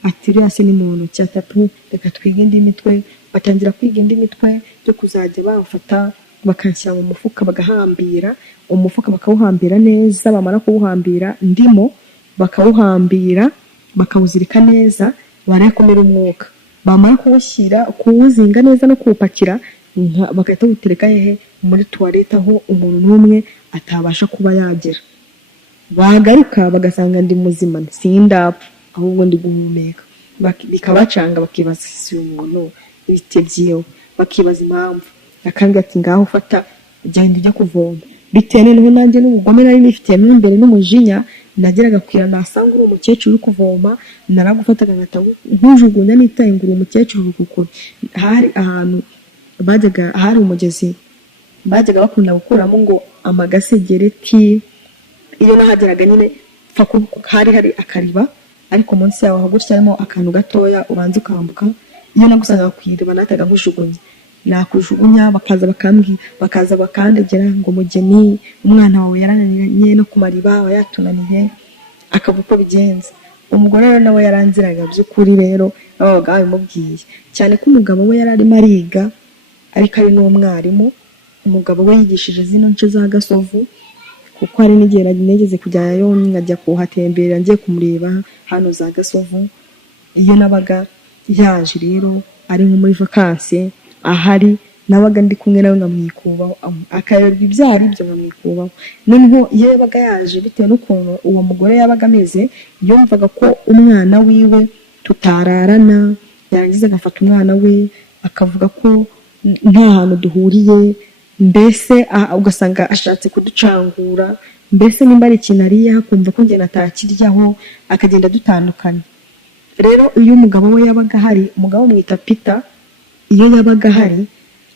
ati rero se ni muntu cyatatu, reka twige indi mitwe. Batangira kwiga indi mitwe byo kuzajya bamfata bakanshyira mu mufuka bagahambira umufuka, bakawuhambira neza, bamara kuwuhambira ndimo bakawuhambira bakawuzirika neza, barakomera umwuka, bamara kuwuzinga neza no kuwupakira bagahita bawutereka hehe muri toilette aho umuntu n'umwe atabasha kuba yagera. Bagaruka bagasanga ndi muzima sindapfa ahubwo ndi guhumeka, bikabacanga bakibaza si umuntu ibitebyeho, bakibaza impamvu. Akambwira ati ngaho ufata genda ujya kuvoma. Bitewe noneho nanjye n'ubugome nari nifitiyemo imbere n'umujinya, nageraga kwira nasanga uri umukecuru uri kuvoma, naragufataga nkata nkujugunya nitaye ngo uri umukecuru kuko hari ahantu hari umugezi bajyaga bakunda gukuramo ngo amagasegereti. Iyo nahageraga nyine hari akariba, ariko munsi yaho hagutya harimo akantu gatoya ubanza ukambuka. Iyo nagusanga kwiriba nataga nkujugunya, nakujugunya bakaza bakandegera ngo mugeni umwana wawe yarananiranye no kumariba wayatunaniye, akavuga uko bigenza. Umugore rero nawe yaranziraga by'ukuri, rero ababaga babimubwiye cyane ko umugabo we yari arimo ariga ariko ari n'umwarimu. Umugabo we yigishije zino nce za Gasovu, kuko hari n'igihe nageze kujyayo nkajya kuhatemberera ngiye kumureba hano za Gasovu. Iyo nabaga yaje rero ari nko muri vacances ahari, nabaga ndi kumwe nawe nkamwikubaho, akayorwa ibyaha ibyo nkamwikubaho. Noneho iyo yabaga yaje bitewe n'ukuntu uwo mugore yabaga ameze, yumvaga ko umwana wiwe tutararana, yarangiza agafata umwana we akavuga ko nta hantu duhuriye, mbese ugasanga ashatse kuducangura, mbese nimba ari ikintu ariye akumva ko njye natakiryaho, akagenda dutandukanye. Rero iyo umugabo we yabaga hari, umugabo mwita Peter, iyo yabaga hari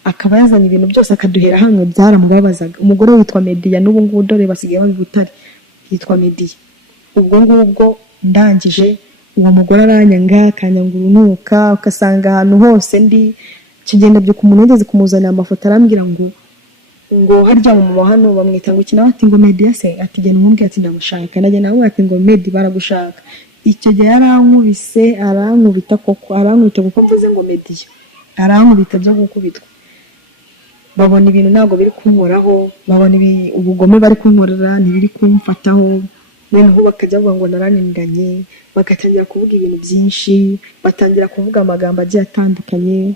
akaba yazana ibintu byose akaduhera hamwe, byaramubabazaga. Umugore witwa Media, n'ubu ngubu dore basigaye bari Butare, yitwa Media. Ubwo ngubwo ndangije uwo mugore aranyanga, akanyanga urunuka, ugasanga ahantu hose ndi kigenda byo kumuntu wigeze kumuzanira amafoto arambwira ngo harya mu hano bamwita ngo kinawe ati ngo Media se, ati genda umubwire ati ndamushaka. Najye nawe ati ngo Media baragushaka. Icyo gihe yarankubise, arankubita koko, arankubita kuko mvuze ngo Media, arankubita byo gukubitwa. Babona ibintu ntabwo biri kunkoraho, babona ubugome bari kunkorera ntibiri kumfataho. Noneho bakajya bavuga ngo narananiranye, bagatangira kuvuga ibintu byinshi, batangira kuvuga amagambo agiye atandukanye.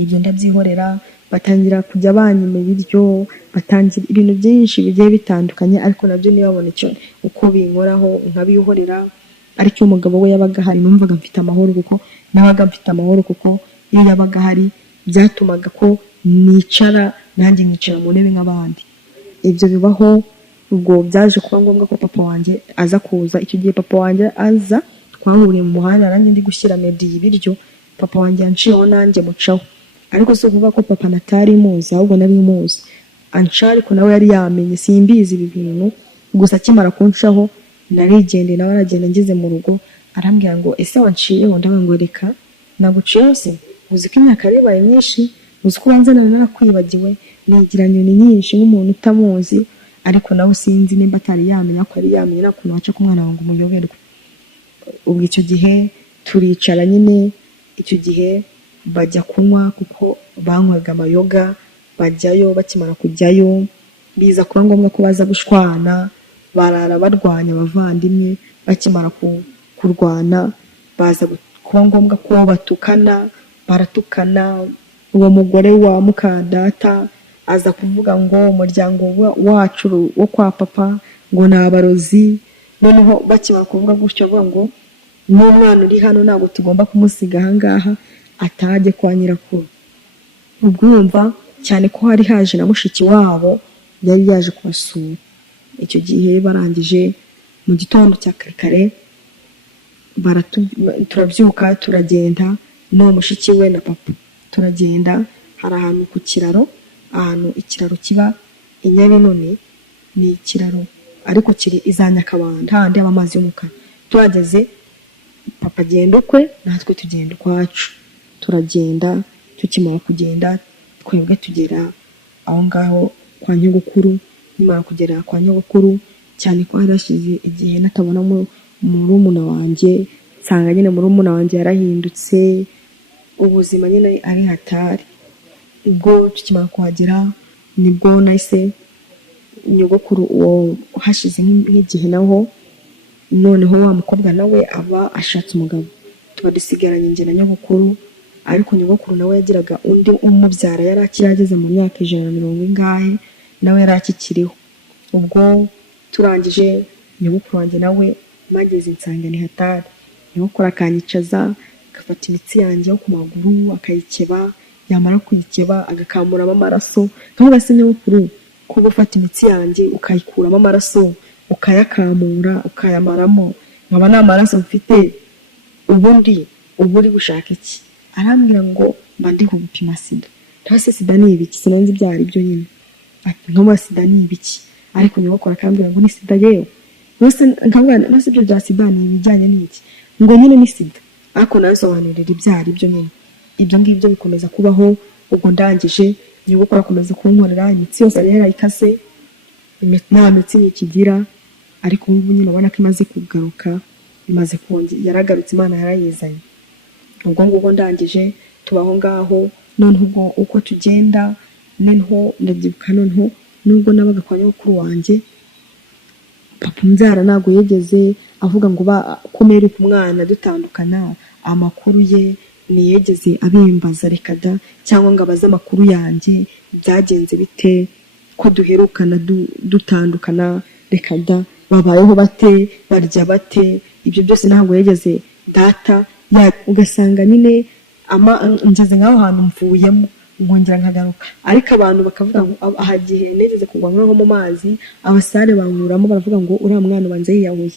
Ibyo ndabyihorera, batangira kujya banyima ibiryo, batangira ibintu byinshi bigiye bitandukanye, ariko nabyo ntibabone icyo uko binkoraho, nkabihorera. Ariko umugabo we yabaga hari, numvaga mfite amahoro, kuko nabaga mfite amahoro, kuko iyo yabaga hari byatumaga ko nicara nanjye nkicara mu ntebe nk'abandi. Ibyo bibaho. Ubwo byaje kuba ngombwa ko papa wanjye aza kuza. Icyo gihe papa wanjye aza, twahuriye mu muhanda, nanjye ndi gushyira Media ibiryo, papa wanjye yanciyeho nanjye mucaho. Ariko si ukuvuga ko papa natari muzi, ahubwo nari muzi. Anca ariko nawe yari yamenye, simbizi ibi bintu. Gusa akimara kuncaho narigendeye, nawe aragenda. Ngeze mu rugo arambwira ngo ese wanciyeho? Ndavuga ngo reka naguciyeho se, uzi ko imyaka yabaye myinshi, uzi ko ubanza narakwibagiwe, nigira nyoni nyinshi nk'umuntu utamuzi. Ariko nawe sinzi nimba atari yamenya ko ari yamenye, nakuntu waca ku mwana wanjye umuyoberwe. Ubwo icyo gihe turicara nyine, icyo gihe bajya kunywa kuko banywaga amayoga, bajyayo. Bakimara kujyayo biza kuba ngombwa ko baza gushwana, barara barwanya abavandimwe. Bakimara kurwana baza kuba ngombwa ko batukana, baratukana. Uwo mugore wa mukadata aza kuvuga ngo umuryango wacu wo kwa papa ngo ni abarozi. Noneho bakimara kuvuga gutyo avuga ngo n'umwana uri hano ntabwo tugomba kumusiga ahangaha atajye kwa nyirakuru. Ubwo urumva cyane ko hari haje na mushiki wabo yari yaje kubasura. Icyo gihe barangije mu gitondo cya kare turabyuka turagenda no mushiki we na papa turagenda. Hari ahantu ku kiraro, ahantu ikiraro kiba i Nyabinoni, ni ikiraro ariko kiri iza Nyakabanda handi amazi y'umukara. Tuhageze papa agenda ukwe natwe tugenda ukwacu. Turagenda, tukimara kugenda twebwe tugera aho ngaho kwa nyogokuru. Nyuma kugera kwa nyogokuru cyane ko harashize igihe natabona murumuna wanjye, nsanga nyine murumuna wanjye yarahindutse, ubuzima nyine ari hatari. Ubwo tukimara kuhagera nibwo nahise nyogokuru uwo hashize nk'igihe naho noneho wa mukobwa nawe aba ashatse umugabo. Tuba dusigaranye njye na nyogokuru, ariko nyogokuru nawe yagiraga undi umubyara yari akirageze mu myaka 120 ingahe, nawe yari akikiriho. Ubwo turangije nyogokuru wanjye nawe mageze nsanga ni hatari. Nyogokuru akanyicaza agafata imitsi yanjye yo ku maguru akayikeba, yamara kuyikeba agakamuramo amaraso. Tuvuga se nyogokuru ko gufata imitsi yanjye ukayikuramo amaraso ukayakamura ukayamaramo, nkaba nta maraso mfite, ubundi uri gushaka iki? Arambwira ngo mba ndi gupima sida. Twase sida ni ibiki? Sinanzi byari byo nyine. Ati nkoma sida ni ibiki? Ariko nyogokuru akambwira ngo ni sida yewe. Nose nkabwana nose byo bya sida ni ibijyanye n'iki? Ngo nyine ni sida. Ariko nasobanurira ibyari byo nyine. Ibyo ngibyo bikomeza kubaho. Ubwo ndangije nyogokuru akomeza kunkorera imitsi yose yari yarayikase, nta mitsi nyikigira. Ariko ubu nyine ubona ko imaze kugaruka, imaze kongera, yaragarutse, Imana yarayizanye. Ubwo ngubwo ndangije tubaho ngaho. Noneho ubwo uko tugenda noneho ndabyibuka, noneho nubwo nabaga kwa nyogokuru wanjye, papa umbyara ntabwo yegeze avuga ngo komere ku mwana dutandukana. Amakuru ye niyegeze abimbaza reka da, cyangwa ngo abaze amakuru yanjye byagenze bite, ko duherukana dutandukana reka da, babayeho bate, barya bate. Ibyo byose ntabwo yegeze data. Ugasanga nyine ngeze nk'aho hantu mvuyemo nkongera nkagaruka. Ariko abantu bakavuga ngo aha gihe negeze kugwa nko mu mazi, abasare bankuramo baravuga ngo uriya mwana ubanza yiyahuye.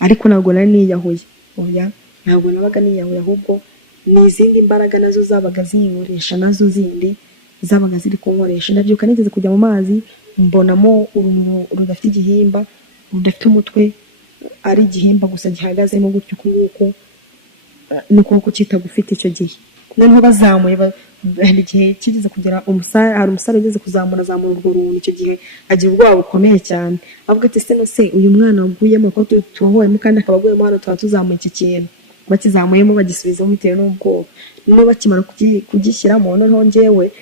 Ariko ntabwo nari niyahuye, oya ntabwo nabaga niyahuye, ahubwo ni izindi mbaraga nazo zabaga zinkoresha, nazo zindi zabaga ziri kunkoresha. Ndabyuka nigeze kujya mu mazi mbonamo uruntu rudafite igihimba, rudafite umutwe, ari igihimba gusa gihagazemo gutyo kuko nuko kucyita gufite icyo gihe. Noneho bazamuye hari igihe kigeze kugera hari umusare ugeze kuzamura urwo runtu. Icyo gihe agira ubwoba bukomeye cyane, avuga ati se uyu mwana waguyemo ko tuhohemo kandi akaba aguyemo hano, tuba tuzamuye iki kintu. Bakizamuyemo bagisubizamo bitewe n'ubwoba. Noneho bakimara kugishyiramo, noneho njyewe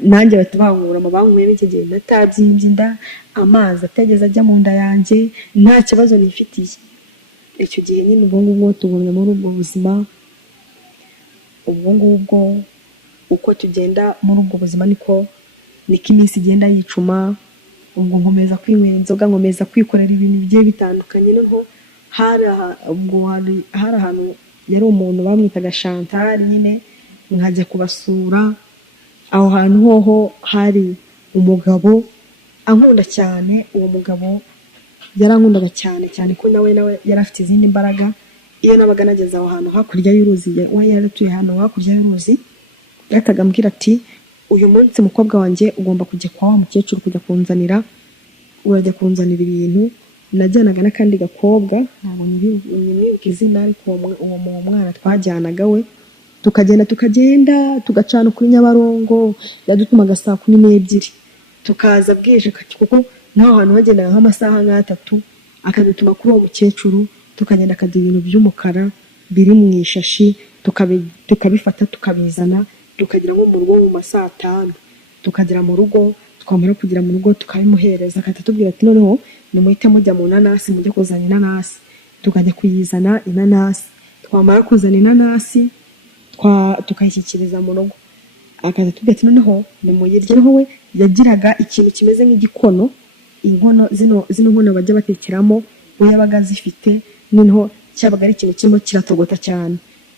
nanjye batubangura amabanguye n'iki gihe natabyimbye inda, amazi ategeze ajya mu nda yanjye, nta kibazo nifitiye. Icyo gihe nyine ubwo ngubwo tugumye muri ubwo buzima. Ubwo ngubwo uko tugenda muri ubwo buzima niko iminsi igenda yicuma. Ubwo nkomeza kwinywera inzoga, nkomeza kwikorera ibintu bigiye bitandukanye. Noneho hari ahantu yari umuntu bamwitaga Chantal nyine, nkajya kubasura. Aho hantu hoho hari umugabo ankunda cyane. Uwo mugabo yarankundaga cyane ko nawe yari afite izindi mbaraga. Iyo nabaga nageze aho hantu hakurya y'uruzi, we yaratuye hano hakurya y'uruzi, yahitaga ambwira ati uyu munsi mukobwa wanjye ugomba kujya kwa wa mukecuru kujya kunzanira, urajya kunzanira ibintu. Najyanaga n'akandi gakobwa, ntabwo nyimwibuka izina, ariko uwo mwana twajyanaga we, tukagenda tugacana kuri Nyabarongo. Yadutumaga saa 12 tukaza bwije kuko naho hantu hagendaga nk'amasaha 3, akadutuma kuri uwo mukecuru. Tukagenda akagira ibintu by'umukara biri mu ishashi, tukabifata tukabizana, tukagira nko mu rugo mu masaa 5. tukagera mu rugo, twamara kugera mu rugo tukabimuhereza, akahita tubwira ati noneho nimuhite mujya mu nanasi, mujye kuzana inanasi. Tukajya kuyizana inanasi, twamara kuzana inanasi tukayishyikiriza mu rugo, akahita tubwira ati noneho nimuyirye. Noneho we yagiraga ikintu kimeze nk'igikono, inkono zino nkono bajya batekeramo, we yabaga zifite, noneho cyabaga ari ikintu kirimo kiratogota cyane,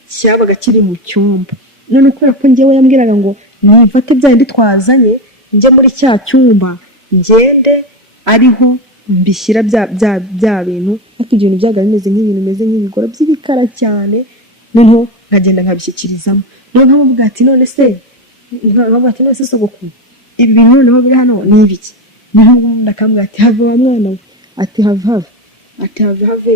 cyabaga kiri mu cyumba. None kubera ko njyewe yambwiraga ngo nifate bya bindi twazanye njye muri cya cyumba, ngende ariho mbishyira bya bintu, ariko ibyo bintu byaga bimeze nk'ibintu bimeze nk'ibigoro by'ibikara cyane, noneho nkagenda nkabishyikirizamo. Noneho nkamuvuga ati none se sogokuru, ibi bintu noneho biri hano ni ibiki? Noneho ndakambwira ati have wa mwana we, ati have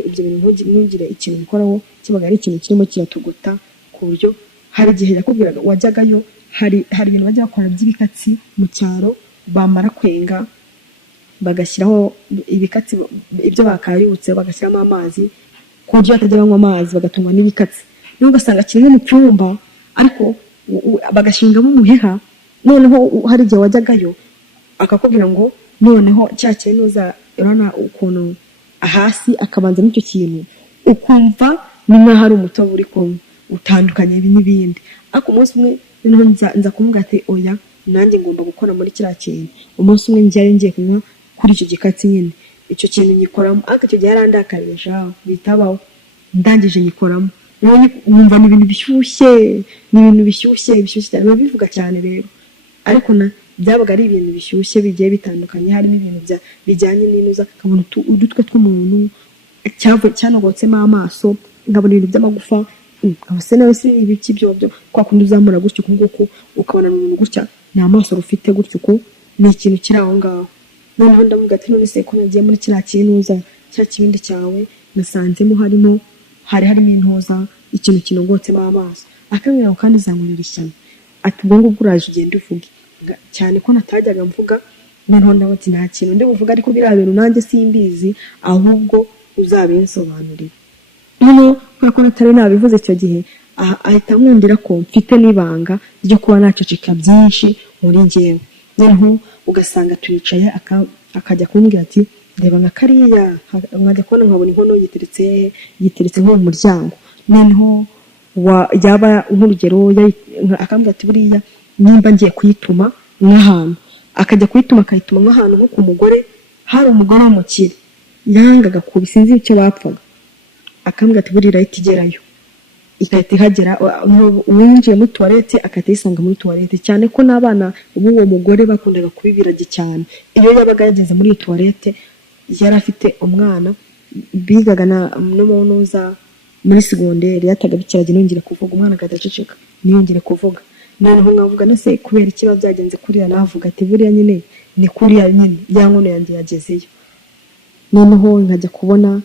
ibyo bintu ntugire ikintu bikoraho, kibaga ari ikintu kirimo kiratugota, ku buryo hari igihe yakubwiraga wajyagayo hari ibintu bajya bakora by'ibikatsi mu cyaro, bamara kwenga bagashyiraho ibikatsi, ibyo bakayutse bagashyiramo amazi, ku buryo batajya banywa amazi bagatungwa n'ibikatsi. Noneho ugasanga kimwe mu cyumba, ariko bagashingamo umuheha. Noneho hari igihe wajyagayo akakubwira ngo noneho cya kintu urabona ukuntu hasi akabanza n'icyo kintu, ukumva ni nk'aho ari umutobe uri kumwe utandukanye n'ibindi. Ariko umunsi umwe noneho nza kumubwira ati oya, nanjye ngomba gukora muri kiriya kintu. Umunsi umwe ngiye kunywa kuri icyo gikatsi nyine, icyo kintu nyikoramo, ariko icyo gihe yarandakarisha bitabaho, ndangije nyikoramo. Numva ni ibintu bishyushye cyane, bivuga cyane rero, ariko byabaga ari ibintu bishyushye bigiye bitandukanye, harimo ibintu bijyanye n'inuza, nkabona udutwe tw'umuntu cyanogotsemo amaso, nkabona ibintu by'amagufa, nkabase nawe si ibiki byo kwa kundi uzamura gutyo nguko ukabona umuntu gutya ni amaso rufite gutyo ko ni ikintu kiri aho ngaho. Noneho ndavuga ati none se ko nagiye muri kiriya kinuza cya kibindi cyawe nasanzemo harimo intuza, ikintu kinogotsemo amaso. Akambwira ngo kandi zankorera ishyano, ati ubwo ngubwo uraje ugenda uvuge, cyane ko natajyaga mvuga. Noneho ndavuga ati nta kintu ndi buvuga, ariko biriya bintu nanjye simbizi, ahubwo uzabinsobanurira. Noneho kubera ko natari nabivuze icyo gihe, ahita amwumvira ko mfite n'ibanga ryo kuba naceceka byinshi muri njyewe. Noneho ugasanga turicaye, akajya kumbwira ati reba nka kariya, nkajya kubona nkabona inkono yiteretse nko mu muryango. Noneho yaba nk'urugero akambwira ati buriya nimba ngiye kuyituma nk'ahantu, akajya kuyituma akayituma nk'ahantu nko ku mugore, hari umugore w'umukire yangaga kubi, sinzi icyo bapfaga. Akambwira ati buriya irahita igerayo, igahita ihagera, uwinjiye muri tuwarete agahita yisanga muri tuwarete, cyane ko n'abana b'uwo mugore bakundaga kubibiragi cyane. Iyo yabaga yageze muri iyo tuwarete, yari afite umwana bigaga n'umunuza muri segonderi, yataga bikiragi nongera kuvuga, umwana agadaceceka niyongere kuvuga. Noneho nkavuga nase kubera ikiba byagenze kuriya, navuga ati buriya nyine ni kuriya nyine ya nkono yanjye yagezeyo. Noneho nkajya kubona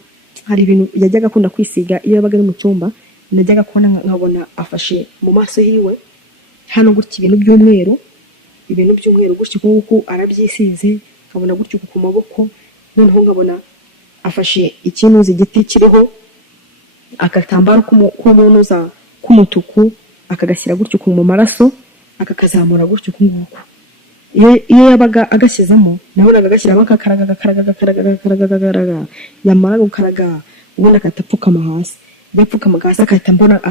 hari ibintu yajyaga akunda kwisiga iyo yabaga ari mu cyumba, najyaga kubona nkabona afashe mu maso hiwe hano gutya ibintu by'umweru gutya kuko arabyisize, nkabona gutya ku maboko. Noneho nkabona afashe ikinuza, igiti kiriho agatambaro k'umunuza k'umutuku, akagashyira gutyo mu maraso, akakazamura gutyo nguko. Iyo yabaga agashyizemo, nabonaga agashyiramo akakaraga, yamara gukaraga ubundi akatapfukama hasi, yapfukama hasi akahita mbona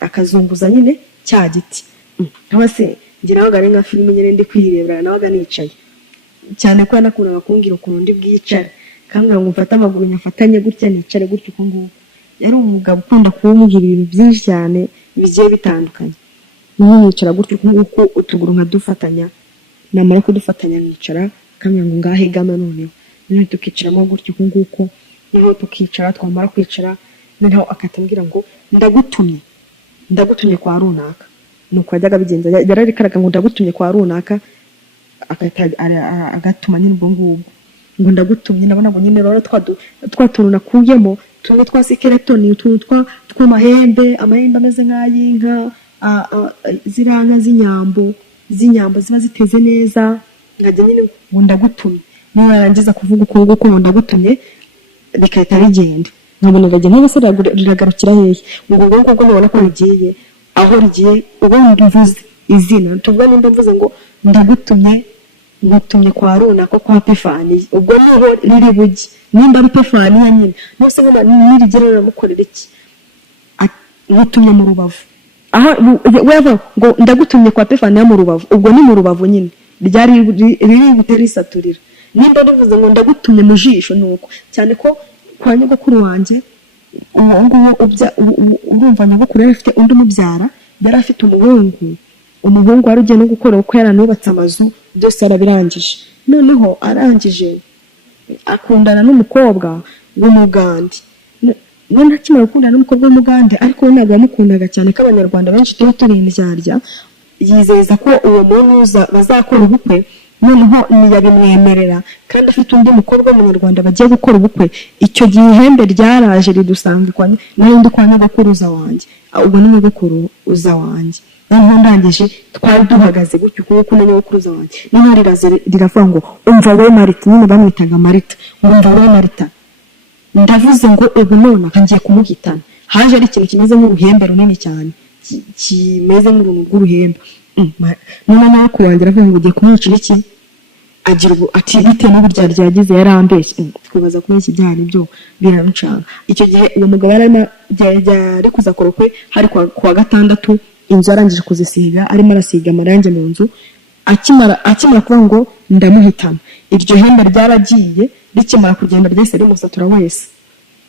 akazunguza nyine cya giti. Nkaba se ngira nabaga ari nka filime nyine ndi kwirebera, nabaga nicaye cyane ko yanakundaga kumbwira ukuntu ndi bwicare, kambwira ngo mfate amaguru nyafatanye gutya nicare gutyo nguko. Yari umugabo ukunda kumbwira ibintu byinshi cyane bigiye bitandukanye. Nicara gutyo nguko, utuguru nkadufatanya, namara kudufatanya nicara, kambwira ngo ngahe gama noneho tukicaramo gutyo nguko. Niho tukicara, twamara kwicara, noneho akatambwira ngo ndagutumye kwa runaka. Nuko yajyaga bigenza, yararikaraga ngo ndagutumye kwa runaka, agatuma nyine ubwo ngubwo ngo ndagutumye. Nabona ngo nyine rero twatuntu nakuyemo tumwe twa skeletoni, utuntu tw'amahembe ameze nk'ay'inka, ziranga z'inyambo ziba ziteze neza. Nkajya nyine ngo ndagutumye, niba yarangiza kuvuga uko nguko ngo ndagutumye, bikahita bigenda. Nkabona ngajya ntabwo se riragarukira hehe, ngo ubwo ngubwo nabona ko rigiye aho rigiye, ubundi mvuze izina tuvuga nimba mvuze ngo ndagutumye ngutumye kwa runaka kwa Pefani ubwo niho riri bujye nimba ari Pefani ya nyine nose ngo nirigera ramukorera iki ngutumye mu Rubavu aha weva ngo ndagutumye kwa Pefani ya mu Rubavu ubwo ni mu Rubavu nyine ryari riri buterisaturira nimba bivuze ngo ndagutumye mu Jisho nuko cyane ko kwa nyogokuru wanje urumva nyogokuru yari afite undi mubyara yari afite umuhungu wari ugiye no gukora uko yaranubatse amazu byose arabirangije noneho arangije akundana n'umukobwa w'umugande none akimara gukundana n'umukobwa w'umugande ariko ntabwo yamukundaga cyane ko abanyarwanda benshi tuba turi indyarya yizeza ko uwo muntu bazakora ubukwe noneho ntiyabimwemerera kandi afite undi mukobwa w'umunyarwanda bagiye gukora ubukwe icyo gihe ihembe ryaraje ridusanga n'undi kwa nyogokuruza wanjye ubwo ni nyogokuru uza wanjye noneho ndangije twari duhagaze gutyo kuko na nyogokuruza wanjye noneho riravuga ngo umva we Marita nyine bamwitaga Marita umva we Marita ndavuze ngo ubu none ngiye kumuhitana haje ari ikintu kimeze nk'uruhembe runini cyane kimeze nk'uruntu rw'uruhembe none nawe kurangira avuga ngo ugiye kumwicira iki agira ati bite n'uburyo yagize yarambeshye twibaza ko iki byaha nibyo biramucanga icyo gihe uwo mugabo yari kuzakora kwe hari kwa gatandatu inzu arangije kuzisiga arimo arasiga amarange mu nzu akimara kuvuga ngo ndamuhitana iryo hembe ryaragiye rikimara kugenda ryese rimusatura wese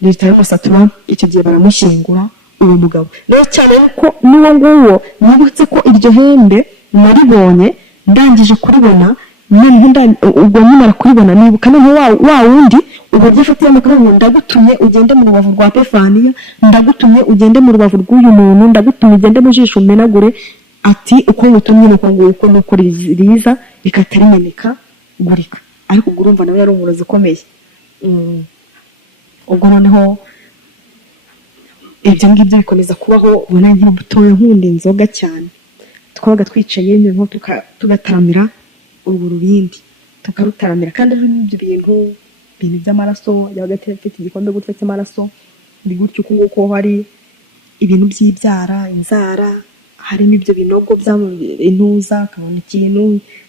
rimusatura icyo gihe baramushyingura uwo mugabo rero cyane ko n'uwo nguwo nibutse ko iryo hembe naribonye ndangije kuribona ubwo nyimara kuribona nibuka noneho wa wundi uburyo afatiye amakuru ngo ndagutumye ugende mu Rubavu rwa Pefaniya ndagutumye ugende mu Rubavu rw'uyu muntu ndagutumye ugende mu Jisho umenagure ati uko ngutumye nuko riza rikatarimeneka gurika ariko ubwo urumva nawe yari umurozi ukomeye ubwo noneho ibyo ngibyo bikomeza kubaho ubona nkiri mutoya nkunda inzoga cyane twabaga twicaye nyine tugataramira urwo rubindi tukarutaramira kandi ari ibyo bintu by'amaraso yabaga afite igikombe gutya cy'amaraso ndi gutyo kuko hari ibintu by'ibyara inzara harimo ibyo binogo by'intuza kabona ikintu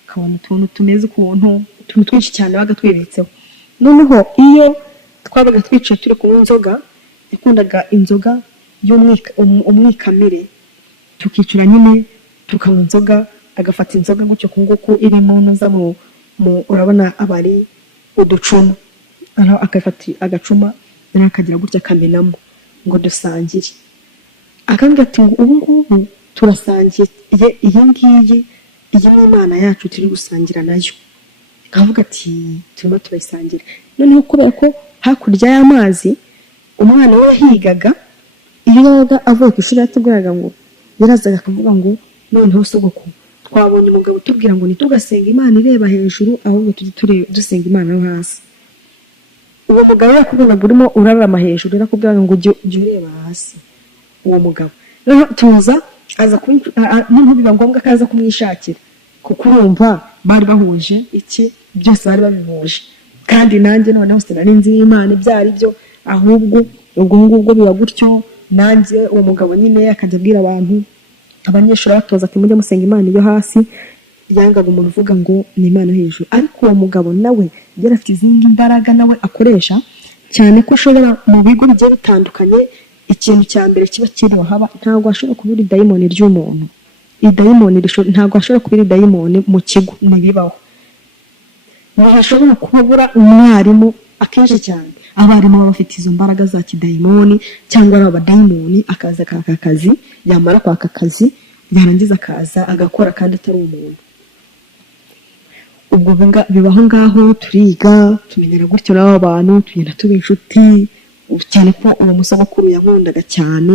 kabona utuntu tumeze ukuntu utuntu twinshi cyane baga twibitseho noneho iyo twabaga twicaye turi kunywa inzoga yakundaga inzoga y'umwikamire tukicura nyine tukanywa inzoga agafata inzoga gutyo kunguko irimo nuza mu urabona abari uducuma akafata agacuma akagira gutya kamenamo ngo dusangire akambwira ati ngo ubu ngubu turasangiye iyi ngiyi iyi ni Imana yacu turi gusangira nayo akavuga ati turimo turayisangira noneho kubera ko hakurya y'amazi umwana we yahigaga iyo yabaga avuye ku ishuri yatubwiraga ngo yarazaga akavuga ngo noneho sogoko twabonye umugabo utubwira ngo ntitugasenga Imana ireba hejuru ahubwo tujye dusenga Imana yo hasi uwo mugabo yakubonaga urimo urarama hejuru yarakubwira ngo ujye ureba hasi uwo mugabo rero tuza aza n'ubu biba ngombwa ko aza kumwishakira kuko urumva bari bahuje iki byose bari babihuje kandi nanjye noneho sinari nzi Imana ibyari byo ahubwo ubwo ngubwo biba gutyo nanjye uwo mugabo nyine akajya abwira abantu abanyeshuri batoza ati mujye musenga Imana yo hasi yangaga umuntu uvuga ngo ni Imana hejuru ariko uwo mugabo nawe yari afite izindi mbaraga nawe akoresha cyane ko ashobora mu bigo bigiye bitandukanye ikintu cya mbere kiba kiriho haba ntabwo ashobora kubura idayimoni ry'umuntu idayimoni ntabwo ashobora kubura idayimoni mu kigo ntibibaho ntihashobora kubura umwarimu akenshi cyane abarimu baba bafite izo mbaraga za kidayimoni cyangwa ari abadayimoni akaza akaka akazi yamara kwaka akazi yarangiza akaza agakora kandi atari umuntu ubwo bibaho ngaho turiga tumenyera gutyo n'abo bantu tugenda tuba inshuti cyane ko uwo musogokuru yankundaga cyane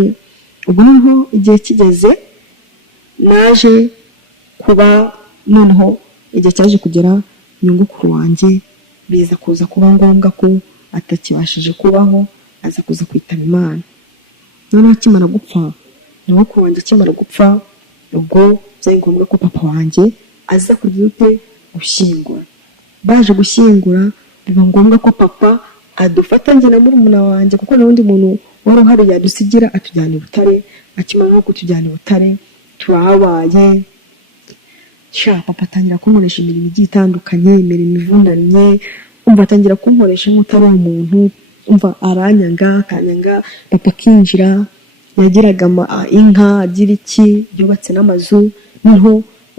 ubwo noneho igihe kigeze naje kuba noneho igihe cyaje kugera nyogokuru wanjye biza kuza kuba ngombwa ko atakibashije kubaho aza kuza kwitaba Imana noneho akimara gupfa nyogokuru wanjye akimara gupfa ubwo byari ngombwa ko papa wanjye aza kugira gushyingura baje gushyingura biba ngombwa ko papa adufata njye na murumuna wanjye kuko n'undi muntu wari uhari yadusigira atujyana i Butare akimara no kutujyana i Butare turahabaye papa atangira kunkoresha imirimo igiye itandukanye, imirimo ivunanye, umva atangira kunkoresha nk'utari umuntu, umva aranyanga akanyanga, papa akinjira yagiraga inka agira iki yubatse n'amazu, niho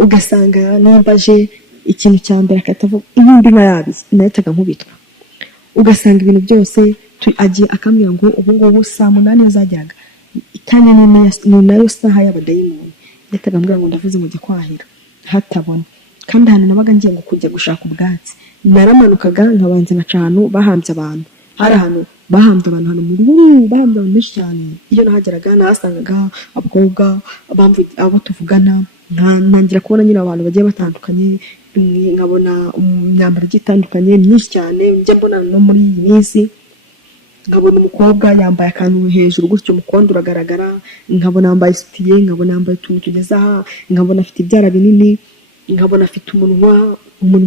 ugasanga nimbaje ikintu cya mbere akatavuga inkundi nka yabize nahitaga nkubitwa, ugasanga ibintu byose agiye akambwira ngo ubu ngubu saa 8 zageraga kandi ni nayo saha y'abadayimoni, yahitaga ambwira ngo ndavuze ngo jya kwahira hatabona, kandi ahantu nabaga ngiye ngo kujya gushaka ubwatsi naramanukaga nkabanza ngaca ahantu bahambye abantu, hari ahantu bahambye abantu hano muri bahambye abantu benshi cyane, iyo nahageraga nahasangaga abakobwa abo tuvugana, ntangira kubona nyine abantu bagiye batandukanye, nkabona imyambaro igiye itandukanye myinshi cyane, njya mbona no muri iyi minsi nkabona umukobwa yambaye akantu hejuru gutyo umukondo uragaragara, nkabona yambaye isutiye, nkabona yambaye utuntu tugeze aha, nkabona afite ibyara binini, nkabona afite umuntu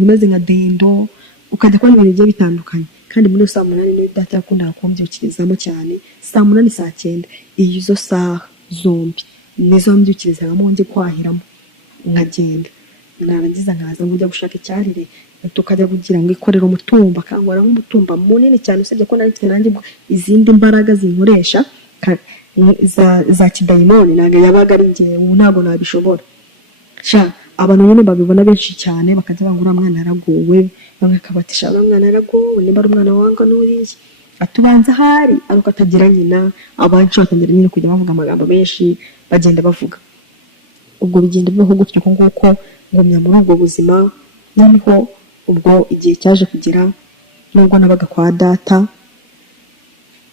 umeze nka dendo, ukajya kubona ibintu bigiye bitandukanye. Kandi muri saa 8 niyo data yakundaga kumbyukirizamo cyane, saa 8 saa 9 izo saha zombi nizo mbyukirizamo nje kwahiramo nkagenda, narangiza nkaza ngo njya gushaka icyarire, tukajya kugira ngo ikorere umutumba, kangora nk'umutumba munini cyane, usibye ko nari mfite nanjye izindi mbaraga zinkoresha za kidayimoni, ntabwo yabaga ari njye, ubu ntabwo nabishobora. Abantu nyine babibona benshi cyane bakajya bangura mwana yaraguwe, bamwe akabatisha mwana yaraguwe, nimba ari umwana wanga n'uriye atubanza hari aruko atagira nyina, abanshi batangira nyine kujya bavuga amagambo menshi bagenda bavuga, ubwo bigenda bibaho gutyo nguko ngomya muri ubwo buzima. Noneho ubwo igihe cyaje kugera, nubwo nabaga kwa data,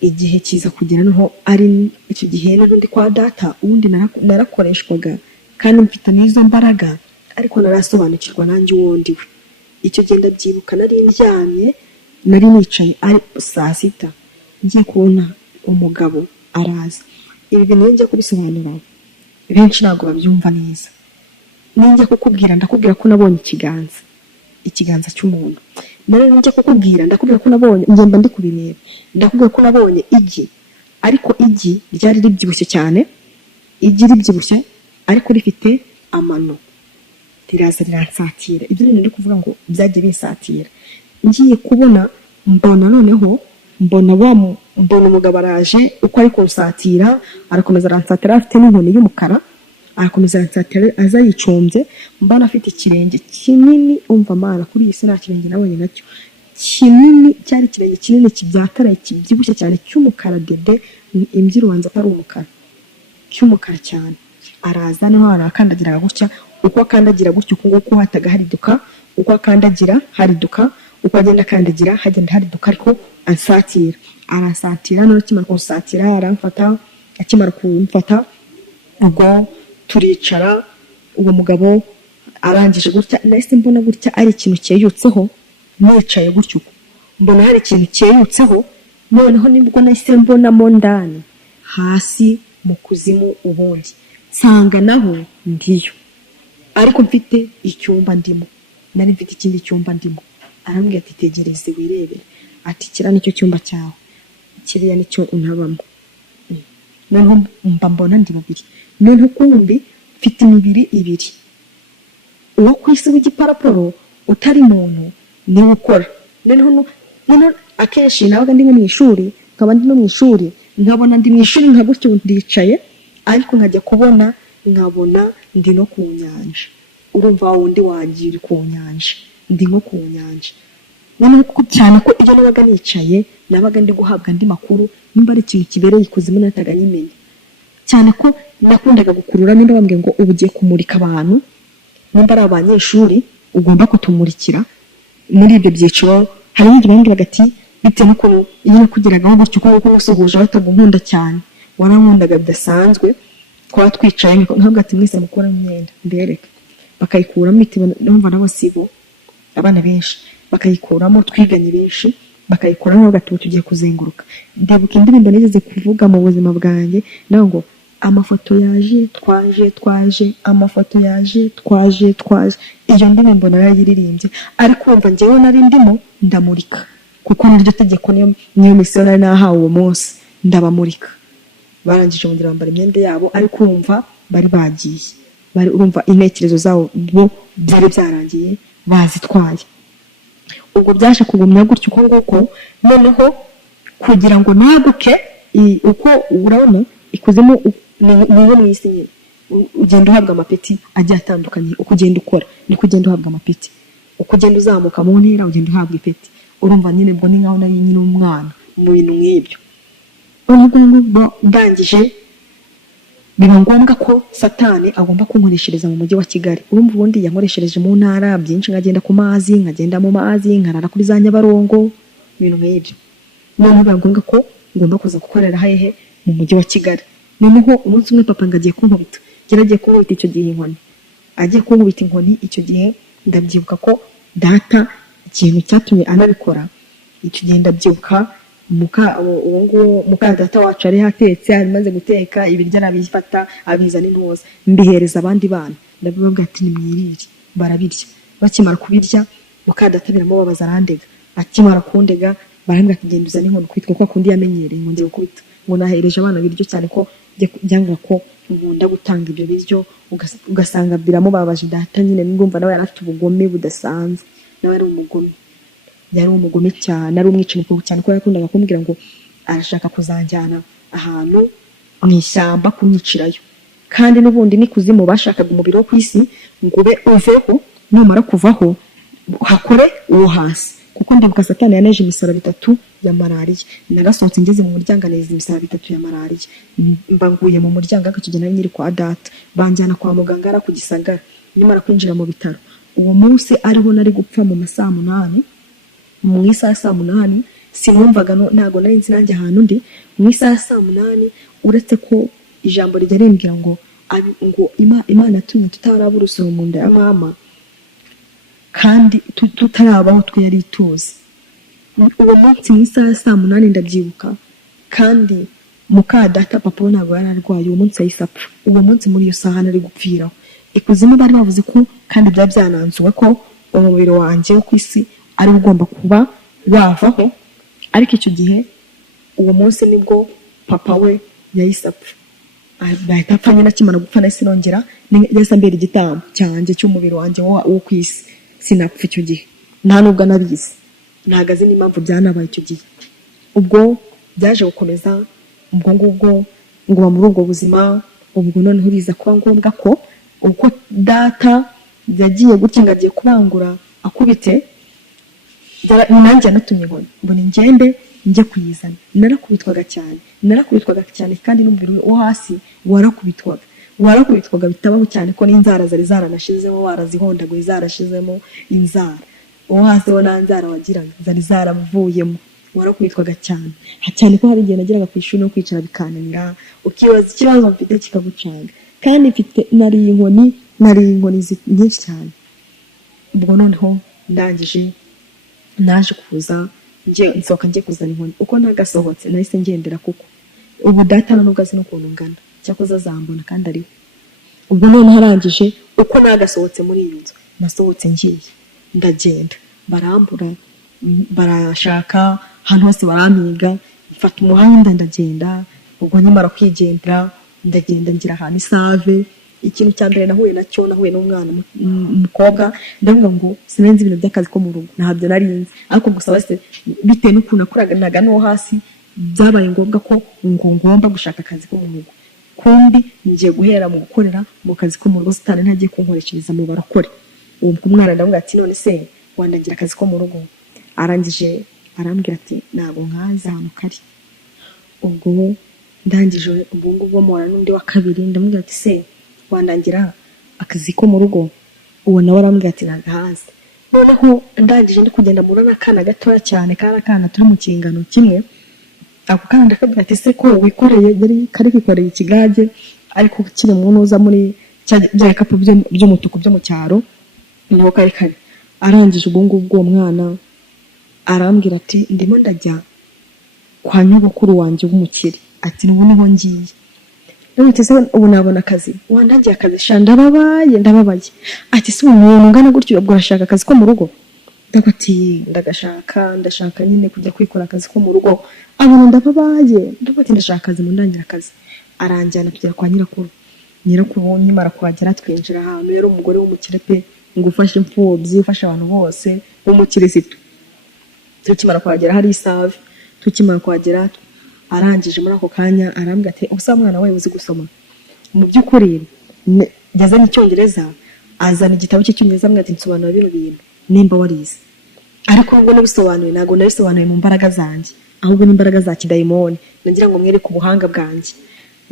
igihe kiza kugera niho ari icyo gihe n'undi kwa data, ubundi narakoreshwaga kandi mfite n'izo mbaraga, ariko narasobanukirwa nanjye uwo ndiwe. Icyo genda byibuka nari ndyamye, nari nicaye ari saa 6 ngiye kubona umugabo araza. Ibi bintu njya kubisobanura benshi ntabwo babyumva neza, ninjya kukubwira ndakubwira ko nabonye ikiganza cy'umuntu, nari njya kukubwira ndakubwira ko nabonye, ngenda ndi kubireba ndakubwira ko nabonye igi, ariko igi ryari ribyibushye cyane, igi ribyibushye ariko rifite amano, riraza riransatira. Ibyo ndi kuvuga ngo byagiye binsatira, ngiye kubona mbona noneho mbona umugabo araje, uko ari kunsatira arakomeza aransatira, afite n'inkoni y'umukara, arakomeza aransatira aza yicombye, mbona afite ikirenge kinini, umva mana kuri iyi si nta kirenge nabonye nacyo kinini, cyari ikirenge kinini kibyataraye kibyibushye cyane cy'umukara dede, imbyiro wanze ko ari umukara cy'umukara cyane. Araza niho arakandagiraga gutya, uko akandagira gutyo uko hataga hariduka, uko akandagira hariduka, uko agenda akandagira hagenda hariduka, ariko ansatira arasatira. None kimara kunsatira aramfata, akimara kumfata ubwo turicara, uwo mugabo arangije gutya, nahise mbona gutya ari ikintu cyeyutseho, nicaye gutyo mbona hari ikintu cyeyutseho, noneho nibwo nahise mbonamo ndani hasi mu kuzimu, ubundi nsanga naho ndiyo, ariko mfite icyumba ndimo, nari mfite ikindi cyumba ndimo. Arambwira ati tegereze wirebere, ati kira nicyo cyumba cyawe, kiriya nicyo unabamo. Noneho mbona ndi babiri, noneho kumbi mfite imibiri ibiri, uwo kwisi w'igiparaporo utari muntu niwe ukora. Noneho akenshi nabaga ndi mu ishuri, nkaba ndi no mu ishuri, nkabona ndi mu ishuri nka gutyo ndicaye, ariko nkajya kubona nkabona ndi no ku nyanja. Urumva wundi wagira ku nyanja, ndi nko ku nyanja. Noneho kuko cyane ko ibyo nabaga nicaye nabaga ndi guhabwa andi makuru, nimba ari ikintu kibereye ikuzimu nataga nyimenya cyane, ko nakundaga gukurura nimba bambwiye ngo ubu ugiye kumurika abantu, nimba ari abanyeshuri ugomba kutumurikira muri ibyo byiciro. Hari n'ibyo bambwiraga ati bitewe n'ukuntu iyo nakugiragaho gutyo uko musuhuje batagunkunda cyane, warankundaga bidasanzwe, twaba twicaye nkavuga ati mwese mukora imyenda mbereka, bakayikuramo bitewe n'umva n'abasibo abana benshi, bakayikuramo twiganye benshi, bakayikuramo bagatuba tugiye kuzenguruka. Ndabuka indirimbo nigeze kuvuga mu buzima bwanjye naho ngo amafoto yaje twaje, amafoto yaje twaje. Iyo ndirimbo narayiririmbye, ariko umva njyewe nari ndimo ndamurika, kuko niryo tegeko niyo misiyo nari nahawe uwo munsi, ndabamurika. Barangije bongera bambara imyenda yabo, ariko umva bari bagiye. bari urumva intekerezo zabo bo byari byarangiye bazitwaye. Ubwo byaje kugumya gutyo uko nguko, noneho kugira ngo naguke uko urabona ikuzimu niwe mu isi nyine ugenda uhabwa amapeti agiye atandukanye, uko ugenda ukora ni kugenda uhabwa amapeti, uko ugenda uzamuka mu ntera ugenda uhabwa ipeti. Urumva nyine ubwo ni nkaho nari nyine umwana mu bintu nk'ibyo. Ubwo ndangije biba ngombwa ko Satani agomba kunkoreshereza mu mujyi wa Kigali. Urumva ubundi yankoreshereje mu ntara byinshi, nkagenda ku mazi, nkagenda mu mazi, nkarara kuri za Nyabarongo, ibintu nk'ibyo. None biba ngombwa ko ngomba kuza gukorera hehe mu mujyi wa Kigali. Noneho umunsi umwe papa ngagiye kunkubita, yaragiye kunkubita icyo gihe inkoni, agiye kunkubita inkoni icyo gihe ndabyibuka ko data ikintu cyatumye anabikora icyo gihe ndabyibuka muka data wacu ari hatetse, arimaze guteka ibiryo arabifata abizana intoza mbihereza abandi bana, ndabibabwira ati nimwirire. Barabirya, bakimara kubirya muka data biramubabaza arandega, akimara kundega barambwira ati genda uzane inkono kwitwa kwa kundi yamenyereye ngo ngiye gukubita, ngo nahereje abana biryo cyane ko byangwa ko nkunda gutanga ibyo biryo, ugasanga biramubabaje data nyine. Ndumva nawe yarafite ubugome budasanzwe, nawe ari umugome, yari umugome cyane, ari umwicanyi cyane ko yakundaga kumbwira ngo arashaka kuzanjyana ahantu mu ishyamba kumwicirayo, kandi n'ubundi ni kuzimu bashakaga umubiri wo ku isi ngo ube uveho, numara kuvaho hakore uwo hasi. Kuko ndibuka Satani yaneje imisaraba 3 ya malariya, nagasohotse ngeze mu muryango neza imisaraba 3 ya malariya, mbanguye mu muryango akakigena nyiri kwa data, banjyana kwa muganga ara ku Gisagara. Nimara kwinjira mu bitaro uwo munsi ariho nari gupfa mu masaha 8, mu isaha 8 sinumvaga ntago nari nzi nanjye ahantu ndi. Mu isaha 8 uretse ko ijambo rijya rimbwira ngo Imana tumye tutarabura urusoro mu nda ya mama, kandi tutarabaho twe yari ituzi. Uwo munsi mu isaha 8 ndabyibuka, kandi muka data papa we ntabwo yari arwaye uwo munsi yahise apfa. Uwo munsi muri iyo saha nari gupfiraho ikuzimu, bari bavuze ko kandi byaba byananzuwe ko umubiri wanjye wo ku isi ari ugomba kuba wavaho. Ariko icyo gihe uwo munsi nibwo papa we yahise apfa, bahita apfa nyine. Akimara gupfa nahise nongera yahise ambera igitambo cyanjye cy'umubiri wanjye wo ku isi. Sinapfa icyo gihe, nta nubwo nabizi, ntagaze n'impamvu byanabaye icyo gihe. Ubwo byaje gukomeza ubwo ngubwo ngo muri ubwo buzima. Ubwo noneho biza kuba ngombwa ko uko data yagiye gutya ngagiye kubangura akubite, nanjye natumye ngo mbone ngende njye kuyizana. Narakubitwaga cyane kandi n'umubiri wo hasi warakubitwaga bitabaho cyane ko n'inzara zari zaranashizemo, warazihondaguye zarashizemo inzara. Uwo hasi wo nanzara wagiraga zari zaravuyemo, warakubitwaga cyane ko hari igihe nageraga ku ishuri no kwicara bikananira, ukibaza ikibazo mfite kikagucanga, kandi mfite nari inkoni nyinshi cyane. Ubwo noneho ndangije naje kuza nsohoka ngiye kuzana inkoni. Uko nagasohotse nahise ngendera, kuko ubu data nubwo azi n'ukuntu ngana, cyakoze azambona kandi ariho. Ubwo none harangije uko nagasohotse muri iyo nzu, nasohotse ngiye ndagenda, barambura barashaka ahantu hose barampiga, mfata umuhanda ndagenda. Ubwo nyamara kwigendera ndagenda ngira ahantu isave. Ikintu cya mbere nahuye n'umwana umukobwa, ndavuga ngo sinenze ibintu by'akazi ko mu rugo, ntabyo nari nzi. Ariko gusa base bitewe n'ukuntu nakoraga no hasi, byabaye ngombwa ko ngomba gushaka akazi ko mu rugo. Kumbi ngiye guhera mu gukorera mu kazi ko mu rugo, Satani ntagiye kunkoreshereza mu barakore. Uwo umwana ndavuga ati none se wandagira akazi ko mu rugo? Arangije arambwira ati ntabwo nkaza hano kari. Ubwo ndangije ubwo ngubwo mora n'undi wa kabiri, ndamubwira ati se wandangira akazi ko mu rugo? Uwo nawe arambwira ati nagahaze. Noneho ndangije ndi kugenda mura n'akana gatoya cyane, kana turi mu kingano kimwe. Ako kana ndakabwira ati se ko wikoreye, yari kari kwikoreye ikigage ariko kiri mu ntuza muri bya kapu by'umutuku byo mu cyaro, niho kari. Arangije ubwo ngubwo umwana arambwira ati ndimo ndajya kwa nyogokuru wanjye w'umukire, ati n'ubu niho ngiye. Ndamutse ubu nabona akazi, wandagiye akazi sha ndababaye. Ati se umuntu ungana gutyo ubwo arashaka akazi ko mu rugo? Ndagati ndashaka nyine kujya kwikora akazi ko mu rugo. Abona ndababaye, ndagati ndashaka akazi mu ndangira akazi. Aranjyana tujya kwa nyirakuru. nyirakuru nyimara kuhagera twinjira ahantu yari umugore w'umukire pe ngo ufashe imfubyi ufashe abantu bose w'umukirisitu. Tukimara kuhagera hari isave, tukimara kuhagera arangije muri ako kanya arambwira ati usa mwana wawe uzi gusoma? Mu by'ukuri yazanye icyongereza, azana igitabo cy'icyongereza ambwira ati nsobanura bino bintu nimba warize. Ariko ngo nabisobanuye ntago nabisobanuye mu mbaraga zanjye, ahubwo n'imbaraga za kidayimoni. Nagira ngo mwereke ubuhanga bwanjye.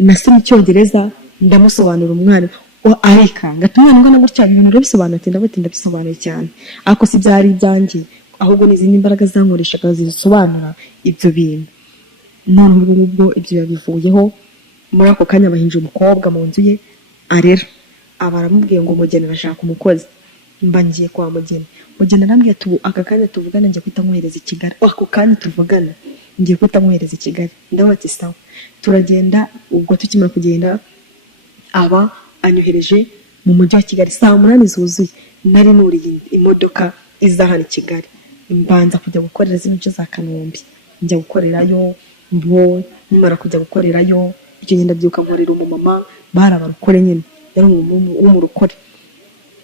Nasomye icyongereza ndamusobanura umwana areka ngatumwana ngo nagutya ibintu urabisobanura ati ndabisobanuye cyane. Ariko si byari ibyanjye, ahubwo n'izindi mbaraga zankoreshaga zisobanura ibyo bintu. None ubwo ibyo yabivuyeho. Muri ako kanya bahinje umukobwa mu nzu ye arera, abaramubwiye ngo mugeni arashaka umukozi. Mba ngiye kwa mugeni. Mugeni arambwiye ati aka kanya tuvugana ngiye kwita mwohereza i Kigali. Ako kanya tuvugana ngiye kwita mwohereza i Kigali. Ndavuga ati sawa. Turagenda. Ubwo tukimara kugenda aba anyohereje mu mujyi wa Kigali saa 8 zuzuye. Nari nuriye imodoka izahana i Kigali. Mbanza kujya gukorera zino nce za Kanombe. Njya gukorerayo mbo nimara kujya gukorerayo icyo ngenda byuka nkorera umumama barabarukore nyine. Yari umurokore.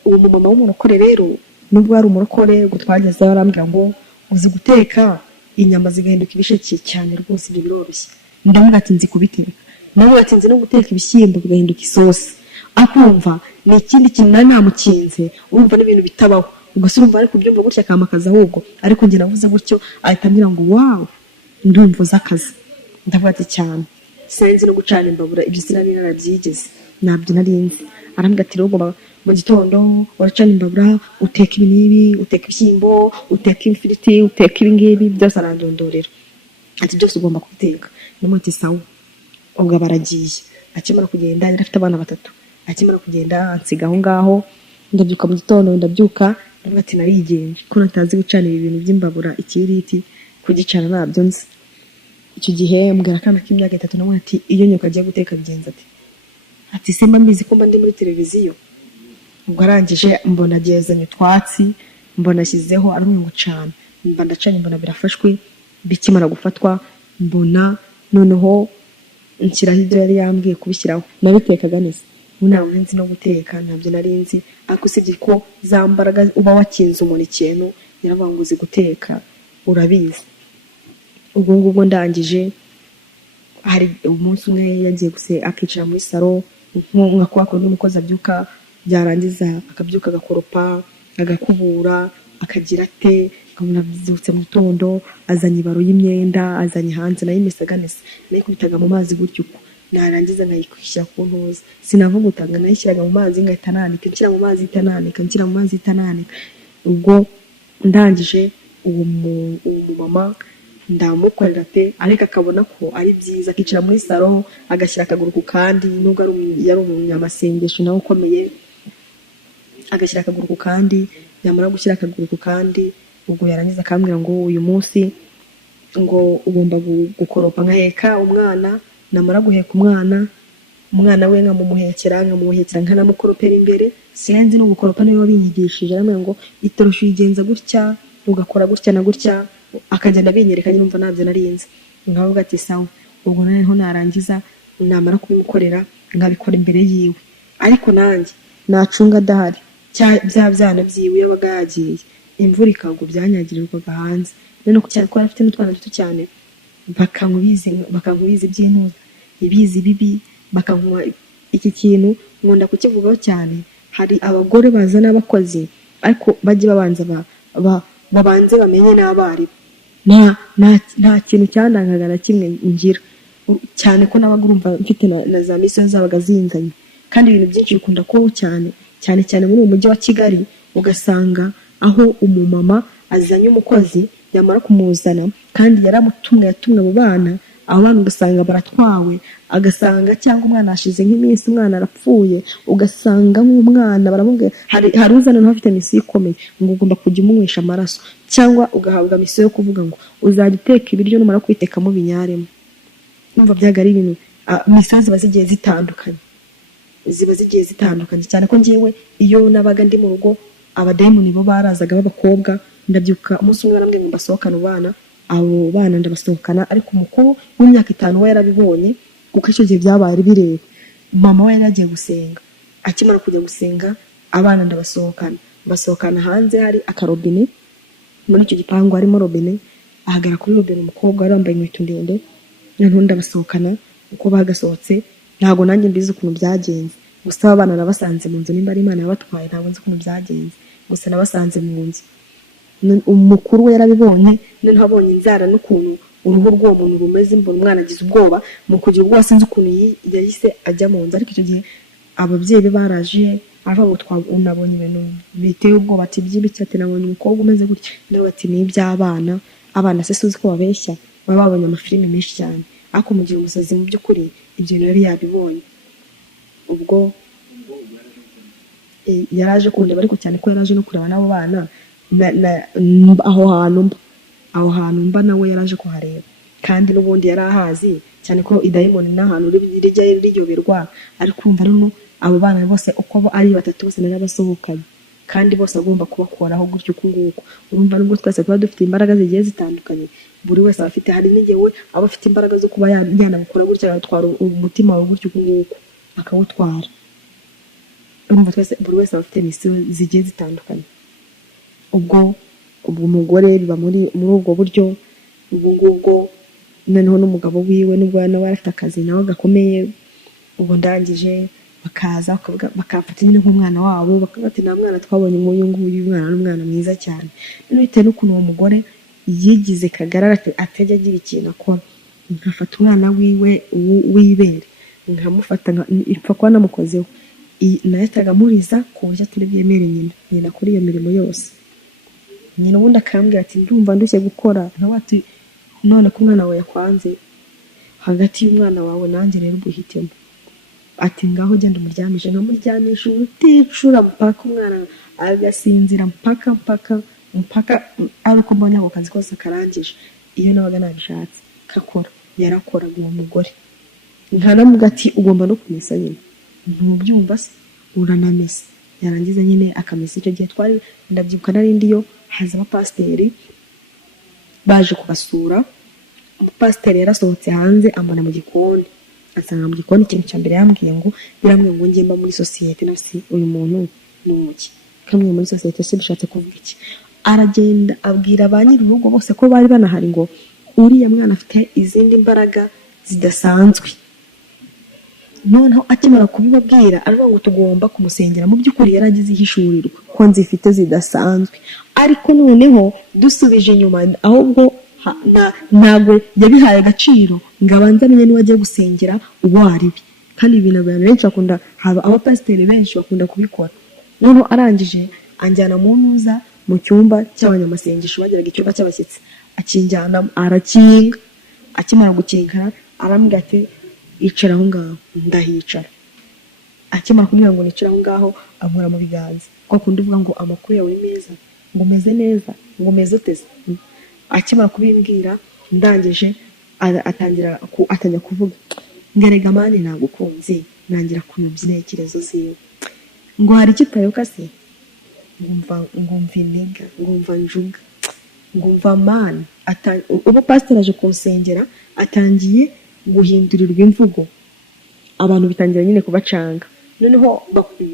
Uwo mumama w'umurokore rero nubwo ari umurokore gutwageze arambwira ngo uzi guteka inyama zigahinduka ibisheke cyane rwose ibyo biroroshye. Ndavuga ati nzi kubiteka. Nawe ati nzi no guteka ibishyimbo bigahinduka isosi. Akumva ni ikindi kintu nari namukinze, urumva n'ibintu bitabaho. Ubwo se urumva ari kubyumva gutya akamakaza ahubwo ariko ngira navuze gutyo ahita ambwira ngo wow ndumva zakazi. Ndavuga ati cyane senzi no gucana imbabura ibyo sinari narabyigeze nabyo narinzi. Arambwira ati rero mu gitondo uracana imbabura uteka ibi nibi, uteka ibishyimbo, uteka ifiriti, uteka ibingibi byose arandondorera ati byose ugomba kubiteka. N'umuti sawa. Ubwo baragiye. Akimara kugenda yari afite abana 3. Akimara kugenda ansiga aho ngaho. Ndabyuka mu gitondo ndabyuka ndavuga ati narigenje ko natazi gucana ibintu by'imbabura ikiriti kugicana nabyo nzi. Icyo gihe mbwira kana k'imyaka 3 namwe ati iyo nyoka agiye guteka bigenza ati semba mbizi ko mba ndi muri televiziyo. Ubwo arangije mbona agezanye utwatsi mbona ashyizeho arimo gucana. Mba ndacanye mbona birafashwe. Bikimara gufatwa mbona noneho nshyiraho ibyo yari yambwiye kubishyiraho. Nabitekaga neza. Ntabwo nzi no guteka ntabyo nari nzi. Ariko usibye ko za mbaraga uba wakinze umuntu ikintu yaravuga ngo uzi guteka urabizi. Ubwo ngubwo ndangije hari umunsi umwe yagiye guse akicara muri salo nka kwa n'umukozi abyuka byarangiza akabyuka agakoropa agakubura akagira ate nkamuna byutse mu gitondo azanye ibaro y'imyenda azanye hanze nayo imisaganese nayo kubitaga mu mazi gutyo uko narangiza nkayikwishyira ku ntuza sinavuga utanga nayishyiraga mu mazi ngahita nanika nshyira mu mazi itananika nshyira mu mazi itananika. Ubwo ndangije uwo mama ndamukorera pe ariko akabona ko ari byiza akicara muri salo agashyira akaguru ku kandi nubwo yari umunyamasengesho nawe ukomeye agashyira akaguru ku kandi yamara gushyira akaguru ku kandi. Ubwo yarangiza akambwira ngo uyu munsi ngo ugomba gukoropa nkaheka umwana namara guheka umwana we nkamumuhekera nkanamukoropera imbere. Sinzi no gukoropa niyo wabinyigishije aramwe ngo itorosho yigenza gutya ugakora gutya na gutya akagenda binyereka nyumva nabyo narinze. Ngavuga ati sawa. Ubwo naho narangiza namara kubimukorera nkabikora imbere yiwe ariko nanjye nacunga dahari byana byiwe yabaga yagiye imvura ikagwa byanyagirirwaga hanze. None ko cyane ko afite n'utwana duto cyane bakankubizi by'intuza ibizi bibi bakankwa iki kintu nkunda kukivugaho cyane. Hari abagore bazana abakozi ariko bajye babanza babanze bamenye n'abari nta kintu cyandangaga na kimwe ngira cyane ko nabaga urumva mfite na za misiyo zabaga zinzanye. Kandi ibintu byinshi bikunda kubaho cyane muri uyu mujyi wa Kigali ugasanga aho umumama azanye umukozi yamara kumuzana kandi yaramutumwe mu bana abo bana ugasanga baratwawe agasanga cyangwa umwana ashize nk'iminsi umwana arapfuye ugasanga nk'umwana baramubwira hari uzana naho afite misiyo ikomeye ngo ugomba kujya umunywesha amaraso cyangwa ugahabwa misiyo yo kuvuga ngo uzajya uteka ibiryo numara kwitekamo binyaremo. Numva byaga ari ibintu misiyo ziba zigiye zitandukanye cyane ko ngewe iyo nabaga ndi mu rugo abadayimoni bo barazaga b'abakobwa. Ndabyuka umunsi umwe arambwiye ngo basohokane abana abo bana ndabasohokana ariko umukuru w'imyaka 5 we yarabibonye kuko icyo gihe byabaye bireba mama we yari agiye gusenga, akimara kujya gusenga abana basohokana hanze hari akarobine, muri icyo gipangu harimo robine, ahagara kuri robine umukobwa wari wambaye inkweto ndende, noneho ndabasohokana. Uko bagasohotse ntabwo nanjye mbizi ukuntu byagenze, gusa abana nabasanze mu nzu, nimba ari Imana yabatwaye ntabwo nzi ukuntu byagenze, gusa nabasanze mu nzu. Umukuru we yarabibonye, noneho abonye inzara n'ukuntu uruhu rw'uwo muntu rumeze, mbona umwana agize ubwoba, mu kugira ubwoba sinzi ukuntu yahise ajya mu nzu. Ariko icyo gihe ababyeyi be baraje, unabonye ibintu biteye ubwoba, ati by'ibiki, ati nabonye umukobwa umeze gutya, nabo bati ni iby'abana, abana se suzi ko babeshya, baba babonye amafilime menshi cyane, ariko mugira umusazi mu by'ukuri ibyo bintu yari yabibonye. Ubwo yaraje kundeba, ariko cyane ko yaraje no kureba n'abo bana aho hantu mba nawe yaraje kuhareba, kandi n'ubundi yari ahazi cyane ko idayimoni n'ahantu rijya riyoberwa. ariko urumva rero abo bana bose uko ari batatu bose narabasohokanye, kandi bose agomba kubakoraho gutyo uko nguko. Urumva nubwo twese tuba dufite imbaraga zigiye zitandukanye, buri wese aba afite, hari n'igihe aba afite imbaraga zo kuba yanabikora gutya, agatwara umutima wawe gutyo uko nguko akawutwara. Urumva twese buri wese aba afite misiyo zigiye zitandukanye. ubwo umugore biba muri ubwo buryo. Ubwo ngubwo noneho n'umugabo wiwe nubwo nawe afite akazi nawe gakomeye, ubwo ndangije bakaza bakafata nyine nk'umwana wabo, bakavuga ati nta mwana twabonye nk'uyu nguyu, umwana n'umwana mwiza cyane. Noneho bitewe n'ukuntu uwo mugore yigize kagarara, atajya agira ikintu akora, nkafata umwana wiwe w'ibere nkamufata, ipfa kuba namukozeho, nahitaga muriza ku buryo atari bwemere nyina kuri iyo mirimo yose. Nyina ubundi akambwira ati ndumva ndushye gukora, nawe ati none ko umwana wawe yakwanze, hagati y'umwana wawe nanjye rero ubuhitemo, ati ngaho genda umuryamishe. Nkamuryamisha uticura mpaka umwana agasinzira mpaka ari uko mbonye ako kazi kose karangije. Iyo nabaga nabishatse kakora, yarakoraga uwo mugore. Nkanamuga ati ugomba no kumesa nyine, ntubyumva se uranamesa. Yarangiza nyine akamesa. Icyo gihe twari ndabyibuka narindiyo, haza abapasiteri baje kubasura. Umupasiteri yarasohotse hanze ambona mu gikoni, asanga mu gikoni. Ikintu cya mbere yambwiye ngo njye mba muri sosiyete, nasi uyu muntu ni umuki, kamwe muri sosiyete se bishatse kuvuga iki? Aragenda abwira ba nyir'urugo bose ko bari banahari ngo uriya mwana afite izindi mbaraga zidasanzwe. Noneho akimara kubibabwira aravuga ngo tugomba kumusengera. Mu by'ukuri yaragize ihishurirwa ko nzifite zidasanzwe, ariko noneho dusubije inyuma, ahubwo ntabwo yabihaye agaciro ngo abanze amenye niba agiye gusengera uwo ari we. Kandi ibintu abantu benshi bakunda, haba abapasiteri benshi bakunda kubikora. Noneho arangije anjyana mu cyumba cy'abanyamasengesho, bagiraga icyumba cy'abashyitsi, akinjyana arakinga. Akimara gukingara arambwira ati icara aho ngaho. Ndahicara. Akimara kumbwira ngo nicara aho ngaho, ankora mu biganza, ko kundi uvuga ngo amakuru yawe ni meza, ngo umeze neza, ngo umeze uteze. Akimara kubimbwira ndangije atangira kuvuga ngerega mani nagukunze, nangira kuyobya intekerezo ziwe, ngo hari kitayoka se, ngumva intega, ngumva njuga, ngumva mani. Ubu pasiteri aje kunsengera, atangiye guhindurirwa imvugo, abantu bitangira nyine kubacanga. Noneho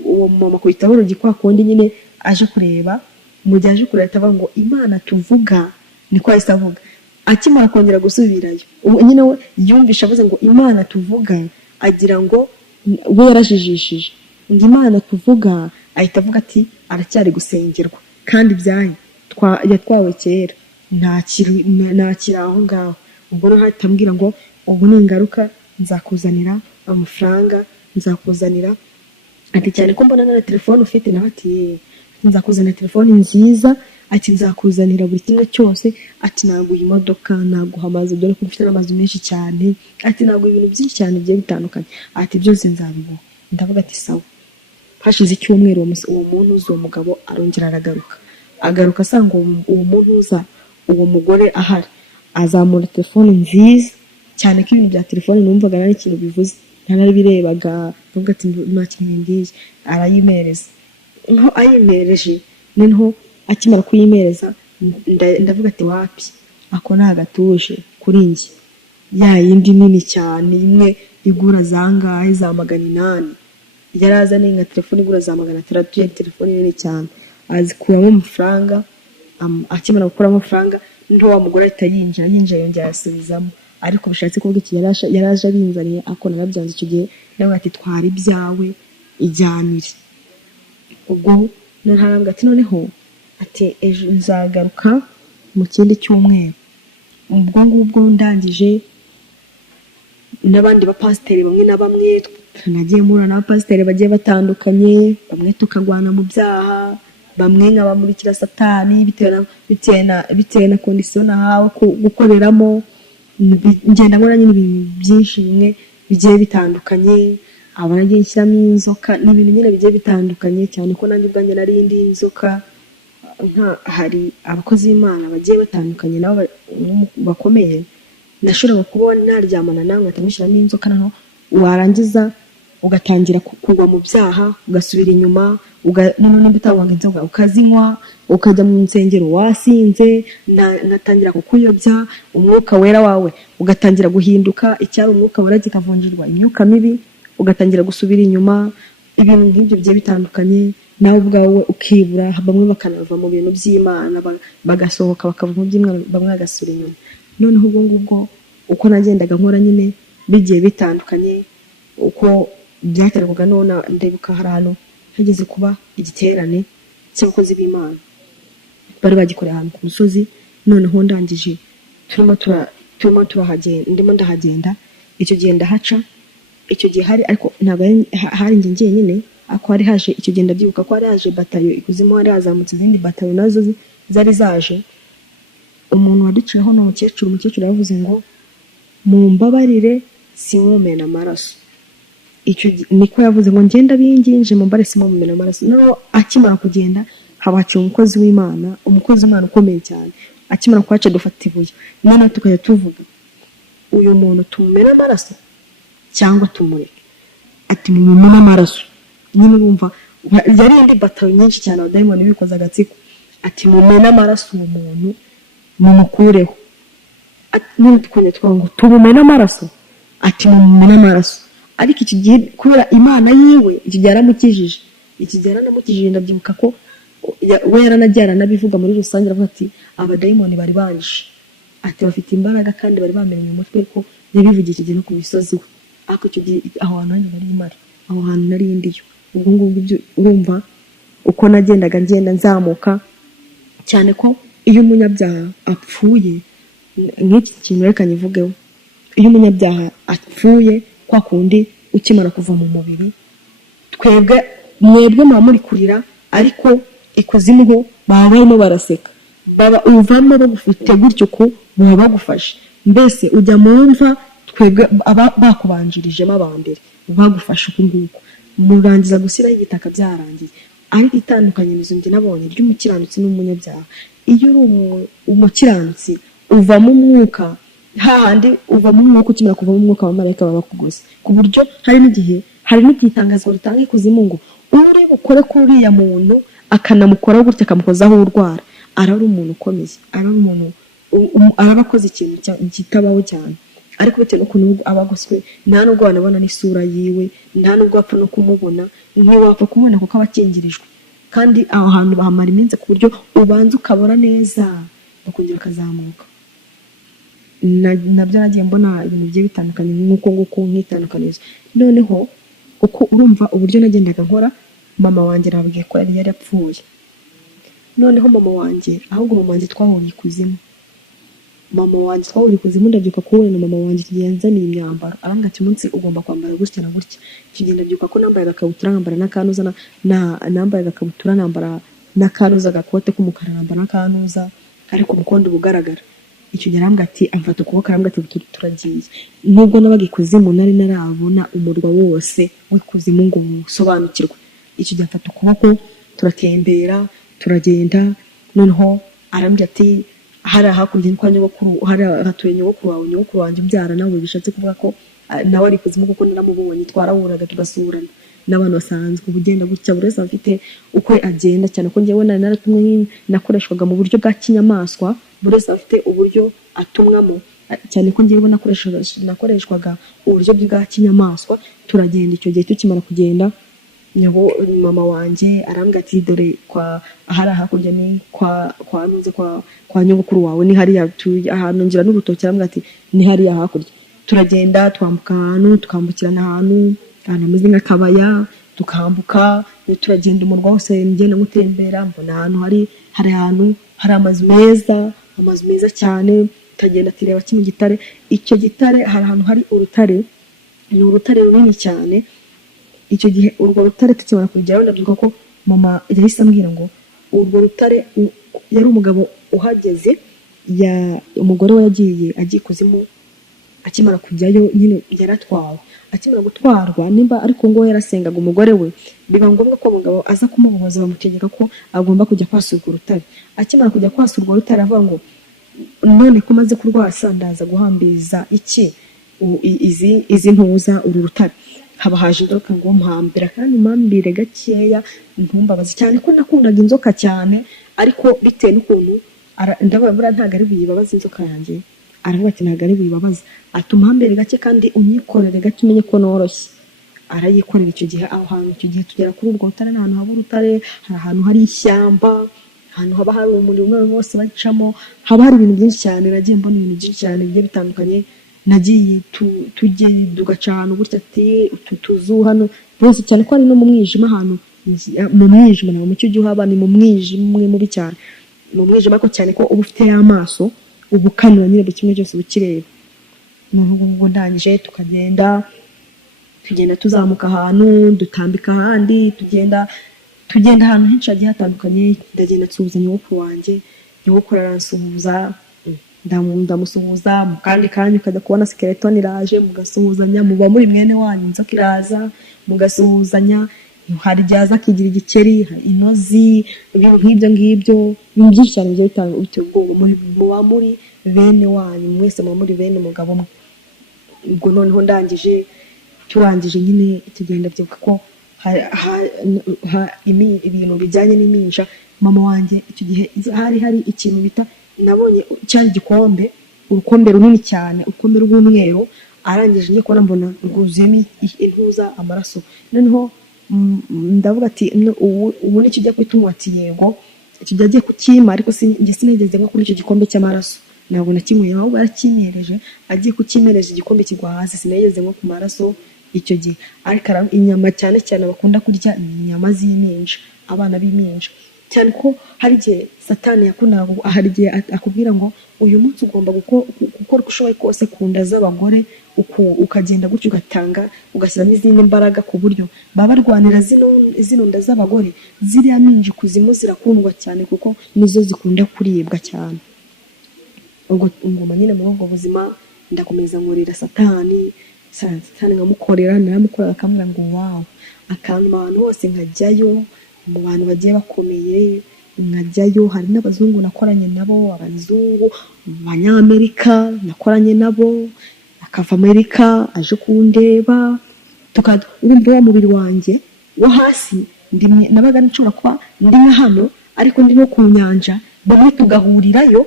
uwo mama kuhitaho urugi kwa kundi nyine aje kureba, mu gihe aje kureba atavuga ngo Imana tuvuga, niko yahise avuga. Akimara kongera gusubirayo, nyine we yumvisha avuze ngo Imana tuvuga, agira ngo we yarajijishije ngo Imana tuvuga, ahita avuga ati aracyari gusengerwa, kandi yatwawe kera, ntakiri aho ngaho. Ubwo rero hahita ambwira ngo ubu ni ingaruka, nzakuzanira amafaranga, nzakuzanira ati cyane ko mbona na telefone ufite, nawe ati nzakuzanira telefone nziza, ati nzakuzanira buri kimwe cyose, ati naguha imodoka, naguha amazu, dore ko ufite n'amazu menshi cyane, ati naguha ibintu byinshi cyane bigiye bitandukanye, ati byose nzabiguha. Ndavuga ati sawa. Hashize icyumweru uwo muntu uwo mugabo arongera agaruka asanga uwo muntu uwo mugore ahari, azamura telefone nziza cyane ko ibintu bya telefone numvaga nari ikintu bivuze, nari birebaga. Ndavuga ati nta kintu ngiye, arayimereza. Nko ayimereje, noneho akimara kuyimereza ndavuga ati wapi, ako ni agatuje kuri njye. ya yindi nini cyane imwe igura zangahe za 800 yarazanye nka telefone igura za 600 ya telefone nini cyane azikuramo amafaranga akimara gukuramo amafaranga ndo wa mugore ahita yinjira yongera asubizamo ariko bishatse kuvuga iki yaraje abinzaniye ako narabyanze icyo gihe nawe ati twari ibyawe ijyanire ubwo narambwa ati noneho ati ejo nzagaruka mu kindi cyumweru ubwo ngubwo ndangije n'abandi bapasiteri bamwe na bamwe nagiye mura n'abapasiteri bagiye batandukanye bamwe tukagwana mu byaha bamwe nk'abamurikira satani bitewe na kondisiyo nahawe gukoreramo ngenda nkora nyine ibintu byinshi bimwe bigiye bitandukanye abanagiye nshyiramo inzoka n'ibintu nyine bigiye bitandukanye cyane ko nanjye ubwanjye nari indi inzoka hari abakozi b'Imana bagiye batandukanye nabo bakomeye nashobora kubona naryamana nawe ngatamushyiramo inzoka naho warangiza ugatangira kugwa mu byaha ugasubira inyuma none mbitangwa inzoga ukazinywa ukajya mu nsengero wasinze natangira kukuyobya umwuka wera wawe ugatangira guhinduka icyari umwuka wera kikavunjirwa imyuka mibi ugatangira gusubira inyuma ibintu nk'ibyo bigiye bitandukanye nawe ubwawe ukibura bamwe bakanava mu bintu by'Imana bagasohoka bakava mu by'Imana bamwe bagasura inyuma noneho ubwo ngubwo uko nagendaga nkora nyine bigiye bitandukanye uko byaterwaga none ndebuka hari ahantu hageze kuba igiterane cy'abakozi b'Imana bari bagikoreye ahantu ku musozi noneho ndangije turimo turahagenda ndimo ndahagenda icyo gihe ndahaca icyo gihe hari ariko ntabwo hari njye nyine ako hari haje icyo gihe ndabyibuka ko hari haje batayo ikuzimu hari hazamutse izindi batayo nazo zari zaje umuntu waduciyeho n'umukecuru yavuze ngo mumbabarire simumena amaraso icyo niko yavuze ngo ngenda binginje mumbare simumena amaraso no akimara kugenda habaciye umukozi w'Imana ukomeye cyane akimara kwaca dufata ibuye none tukajya tuvuga uyu muntu tumumena amaraso cyangwa tumureke ati mumumena amaraso nyine urumva yari indi batayo nyinshi cyane abadayimoni bikoza agatsiko ati mumena amaraso uwo muntu mumukureho none tukongera tukavuga ngo tumumena amaraso ati mumumena amaraso ariko iki gihe kubera Imana yiwe iki gihe yaramukijije ndabyibuka ko we yaranajyaranabivuga muri rusange aravuga ati abadayimoni bari banje ati bafite imbaraga kandi bari bamenye umutwe ko yabivugiye iki gihe no ku misozi we ariko icyo gihe aho hantu nanjye nari imara aho hantu nari indiyo ubwo ngubwo ibyo urumva uko nagendaga ngenda nzamuka cyane ko iyo umunyabyaha apfuye nk'iki kintu reka nyivugeho iyo umunyabyaha apfuye kwa kundi ukimara kuva mu mubiri mwebwe muba muri kurira ariko ikuzimu ho baba barimo baraseka baba uvamo bagufite gutyo ko baba bagufashe mbese ujya mu mva twebwe bakubanjirijemo abambere bagufashe uko nguko murangiza gushyiraho igitaka byarangiye ariko itandukanyirizo njye nabonye ry'umukiranutsi n'umunyabyaha iyo uri umukiranutsi uva mu mwuka hahandi uva mu mwuka ukimara kuva mu mwuka abamarayika baba bakugose ku buryo hari n'igihe itangazwa ritanga ikuzimu ngo uri bukore kuri uriya muntu akanamukoraho gutya akamukozaho urwara araba ari umuntu ukomeye araba akoze ikintu kitabaho cyane ariko bitewe n'ukuntu aba agoswe nta nubwo wanabona n'isura yiwe nta nubwo wapfa no kumubona ntiwapfa kumubona kuko aba akingirijwe kandi aho hantu bahamara iminsi ku buryo ubanza ukabona neza bakongera akazamuka nabyo nagiye mbona ibintu bigiye bitandukanye nk'uko nguko nkitandukaniza noneho uko urumva uburyo nagendaga nkora mama wanjye nabwiye ko yari yarapfuye noneho mama wanjye twahuriye ikuzimu ndabyuka kubona mama wanjye igihe yanzaniye imyambaro arambwira ati umunsi ugomba kwambara gutya na gutya icyo gihe ndabyuka ko nambaye agakabutura nkambara n'akanuza nambaye agakabutura nambara n'akanuza agakote k'umukara nambara n'akanuza ariko umukondo bugaragara icyo gihe arambwira ati amfata ukuboko arambwira ati turagiye nubwo nabaga ikuzimu nari narabona umurwa wose w'ikuzimu ngo usobanukirwe icyo gihe amfata ukuboko turatembera turagenda noneho arambwira ati hari hakurya kwa nyogokuru hari hatuye nyogokuru wanjye ubyara nawe bishatse kuvuga ko nawe ari kuzimu kuko naramubonye twarahuraga tugasurana n'abantu basanzwe ubugenda gutya buri wese afite uko agenda cyane ko njyewe naratumwe nakoreshwaga mu buryo bwa kinyamaswa buri wese afite uburyo atumwamo cyane ko ngewe nakoreshwaga uburyo bwa kinyamaswa. Turagenda icyo gihe tukimara kugenda niho mama wanjye arambwira ati dore kwa ahari hakurya ni kwa nuze kwa nyogokuru wawe ni hariya ahantu ngira n'urutoki. Arambwira ati ni hariya hakurya. Turagenda twambuka ahantu tukambukirana ahantu hameze nk'akabaya tukambuka. Turagenda umurwa wose ngenda gutembera mbona ahantu hari ahantu hari amazu meza cyane. Tagenda tireba kino gitare. Icyo gitare hari ahantu hari urutare, ni urutare runini cyane. Icyo gihe urwo rutare tukimara kujyayo ndabyuka ko mama yahise ambwira ngo urwo rutare yari umugabo uhageze, umugore we agiye kuzimu. Akimara kujyayo nyine yaratwawe. Akimara gutwarwa nimba ariko ngo yarasengaga umugore we, biba ngombwa ko umugabo aza kumubohoza bamutegeka ko agomba kujya kwasura urwo rutare. Akimara kujya kwasura urwo rutare avuga ngo none ko maze kurwasa ndaza guhambiza iki izi ntuza uru rutare. Haba haje inzoka ngo muhambira kandi mpambire gakeya ntumbabaze cyane ko nakundaga inzoka cyane, ariko bitewe n'ukuntu ndababura ntago ari buyibabaze inzoka yanjye. Aravuga ati ntago ari buyibabaze, atuma hambere gake kandi umyikorere gake umenye ko noroshye. Arayikorera icyo gihe aho hantu. Icyo gihe tugera kuri urwo rutare, n'ahantu haba urutare, hari ahantu hari ishyamba, ahantu haba hari umuriro bose bacamo, haba hari ibintu byinshi cyane. Nagiye mbona ibintu byinshi cyane bigiye bitandukanye. Nagiye tujye dugaca ahantu gutya ati tuzu hano bose cyane ko ari no mu mwijima ahantu mu mwijima na mu cyo gihe haba ni mu mwijima mubi cyane, mu mwijima ko cyane ko uba ufite y'amaso ubukanura nyine kimwe cyose bukireba. N'ubwo ndangije tugenda tuzamuka ahantu dutambika ahandi tugenda ahantu henshi hagiye hatandukanye. Ndagenda nsuhuza nyogokuru wanjye, nyogokuru aransuhuza, ndamusuhuza. Mu kandi kanya ukajya kubona skeleton iraje mugasuhuzanya, muba muri mwene wanyu, inzoka iraza mugasuhuzanya. Hari ryaza kigira igikeri, inozi, ibintu nk'ibyo ibintu byinshi cyane bigiye bitandukanye. Muba muri bene wanyu mwese, muba muri bene mugabo umwe. Ubwo noneho turangije nyine tugenda byibuka ko ibintu bijyanye n'iminja. Mama wanjye icyo gihe hari ikintu bita, nabonye cyari igikombe, urukombe runini cyane, urukombe rw'umweru. Arangije ngiye kubona mbona rwuzuyemo intuza amaraso. Noneho ndavuga ati ubu nicyo ujya kwituma ati yego. Icyo gihe agiye kukima, ariko njye sinigeze nko kuri icyo gikombe cy'amaraso, ntabwo nakimuye, ahubwo yarakimereje. Agiye kukimereje igikombe kigwa hasi, sinigeze nko ku maraso icyo gihe. Ariko inyama cyane cyane bakunda kurya ni inyama z'iminja, abana b'iminja cyane ko hari igihe Satani yakundaga, hari igihe akubwira ngo uyu munsi ugomba gukora uko ushoboye kose ku nda z'abagore, ukagenda gutyo ugatanga ugashyiramo izindi mbaraga ku buryo baba barwanira zino nda z'abagore. Ziriya minji kuzimu zirakundwa cyane kuko nizo zikunda kuribwa cyane. Ubwo ngoma nyine muri ubwo buzima ndakomeza ngorera Satani nkamukorera, naramukorera akamubwira ngo wawu, akantuma abantu bose nkajyayo, mu bantu bagiye bakomeye nkajyayo. Hari n'abazungu nakoranye nabo, abazungu abanyamerika nakoranye nabo, akava Amerika aje kundeba. Urumva wa mubiri wanjye wo hasi nabaga nshobora kuba ndi nka hano ariko ndi no ku nyanja, bamwe tugahurirayo.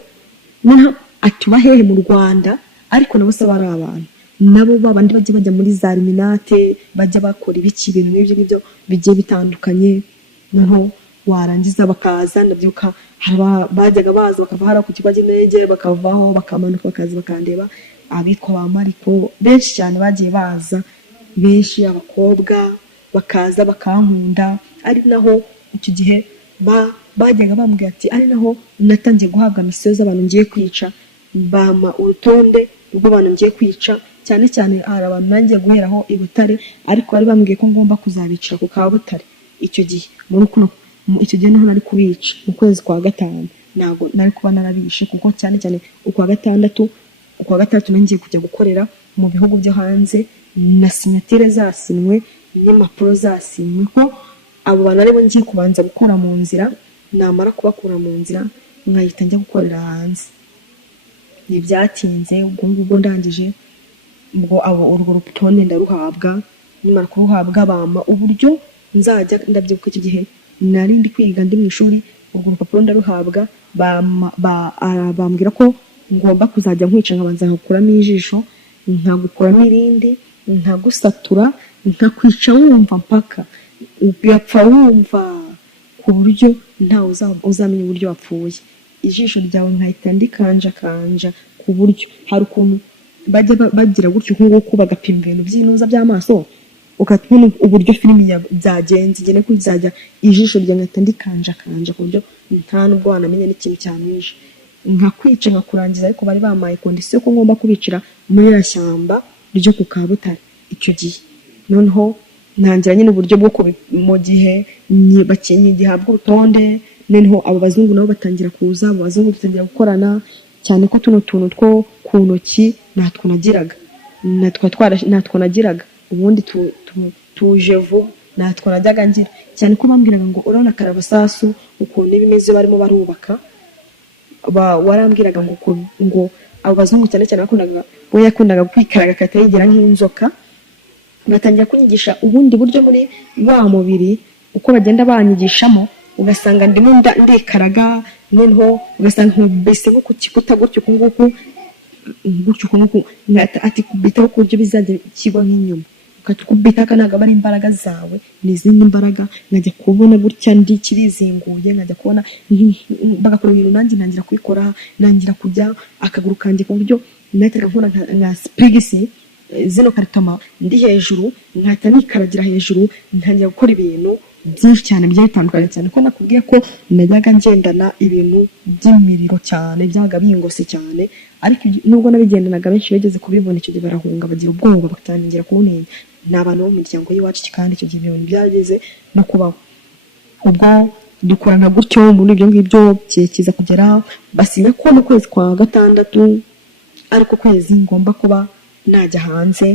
Atuba hehe mu Rwanda, ariko nabo se bari abantu nabo babandi bajya muri za Illuminate, bajya bakora ibiki ibintu n'ibyo bigiye bitandukanye. Noneho warangiza bakaza, ndabyuka bajyaga baza bakava hara ku kigo cy'indege, bakavaho bakamanuka bakaza bakandeba. Abitwa ba Mariko benshi cyane bagiye baza, benshi abakobwa bakaza bakankunda. Ari naho icyo gihe bajyaga bambwira ati ari naho natangiye guhabwa misiyo z'abantu ngiye kwica. Bama urutonde rw'abantu ngiye kwica, cyane cyane hari abantu nangiye guheraho i Butare, ariko bari bambwiye ko ngomba kuzabicira ku Kabutare. Icyo gihe icyo gihe niho nari kubica mu kwezi kwa gatanu. Ntabwo nari kuba narabishe kuko cyane ukwa gatandatu nangiye kujya gukorera mu bihugu byo hanze, na sinyatire zasinwe n'impapuro zasinwe ko abo bantu aribo ngiye kubanza gukura mu nzira. Namara kubakura mu nzira nkahita njya gukorera hanze. Ntibyatinze, ubwo ndangije, ubwo urwo rutonde ndaruhabwa. Nimara kuruhabwa bampa uburyo nzajya, ndabyibuka icyo gihe nari ndi kwiga ndi mu ishuri. Urwo rupapuro ndaruhabwa, bambwira ko ngomba kuzajya nkwica nkabanza nkakuramo ijisho nkagukuramo irindi nkagusatura nkakwica wumva mpaka ugapfa wumva ku buryo ntawe uzamenya uburyo wapfuye. Ijisho ryawe nkahita ndikanjakanja ku buryo hari ukuntu bajya bagira gutyo nguko bagapima ibintu by'inuza by'amaso ukatubona uburyo filimi byagenze igene ko izajya ijisho rya nkahita ndikanjakanja ku buryo nta nubwo wanamenya n'ikintu cyamwishe nkakwica nkakurangiza. Ariko bari bamaye kondisiyo ko ngomba kubicira muri ya shyamba ryo ku Kabutare icyo gihe. Noneho ntangira nyine uburyo bwo mu gihe gihabwa urutonde, noneho abo bazungu nabo batangira kuza, abo bazungu dutangira gukorana cyane ko tuno tuntu two ku ntoki natwo nagiraga ubundi tujevu natwo najyaga ngira cyane ko bambwiraga ngo urabona karabasasu ukuntu ibimeze barimo barubaka, warambwiraga ngo abo bazungu cyane cyane yakundaga kwikaraga akatayigira nk'inzoka. Batangira kunyigisha ubundi buryo muri wa mubiri uko bagenda banyigishamo, ugasanga ndimo ndikaraga, noneho ugasanga mbese nko kukikuta gutyo kunguku ati kubitaho ku buryo bizajya kigwa nk'inyuma, ukatukubita kanaga bari imbaraga zawe n'izindi mbaraga, nkajya kubona gutya ndi kirizinguye, nkajya kubona bagakora ibintu nanjye ntangira kubikora, ntangira kujya akaguru kanjye ku buryo nahitaga nkora nka spigisi zino karitoma ndi hejuru, nkahita nikaragira hejuru, ntangira gukora ibintu byinshi cyane byatandukanye cyane ko nakubwiye ko najyaga ngendana ibintu by'imiriro cyane byaga bingose cyane. Ariko nubwo nabigendanaga benshi bageze kubibona icyo gihe barahunga bagira ubwoba bakatangira kubunenya. Ni abantu bo mu miryango y'iwacu kandi icyo gihe ibintu byageze no kubaho. Ubwo dukorana gutyo muri ibyo ngibyo kiza kugera basinya ko mu kwezi kwa gatandatu ariko kwezi ngomba kuba najya hanze.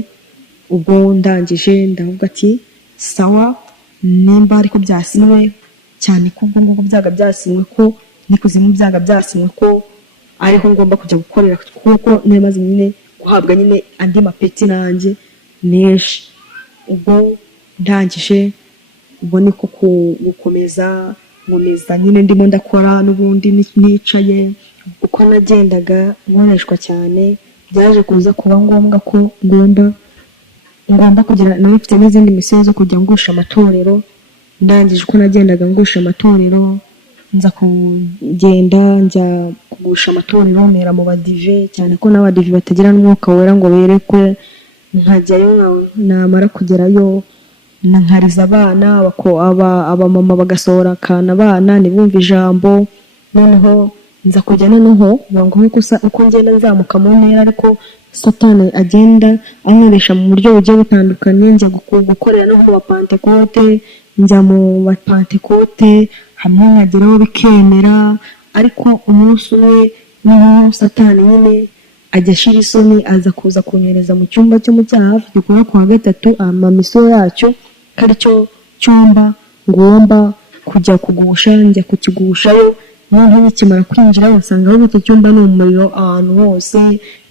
Ubwo ndangije ndavuga ati sawa, nimba ariko byasinywe cyane ko ubwo ngubwo byaga byasinywe ko nikuzimu byaga byasinywe ko ariko ngomba kujya gukorera kuko nemaze nyine guhabwa nyine andi mapeti nanjye neshi. Ubwo ndangije ubwo niko gukomeza nyine ndimo ndakora n'ubundi nicaye. Uko nagendaga nkoreshwa cyane byaje kuza kuba ngombwa ko ngomba kugira nabifite n'izindi misiyo zo kujya ngusha amatorero. Ndangije uko nagendaga ngusha amatorero nza kugenda njya kugusha amatorero mera mu badive, cyane ko n'abadive batagira n'umwuka wera ngo berekwe. Nkajyayo namara kugerayo nkariza abana abamama bagasohora akana abana ntibumve ijambo. Noneho nza kujya noneho uko ngenda nzamuka mu ntera ariko Satani agenda ankoresha mu buryo bugiye butandukanye. Njya gukorera no mu bapantekote, njya mu bapantekote hamwe nkageraho bikemera, ariko umunsi umwe niho Satani nyine ajya ashira isoni aza kuza kunyereza mu cyumba cyo mu cyaha gikora ku wa gatatu amamisiyo yacyo kari cyo cyumba ngomba kujya kugusha. Njya kukigushayo, noneho nikimara kwinjira usanga aho icyo cyumba ni umuriro ahantu hose.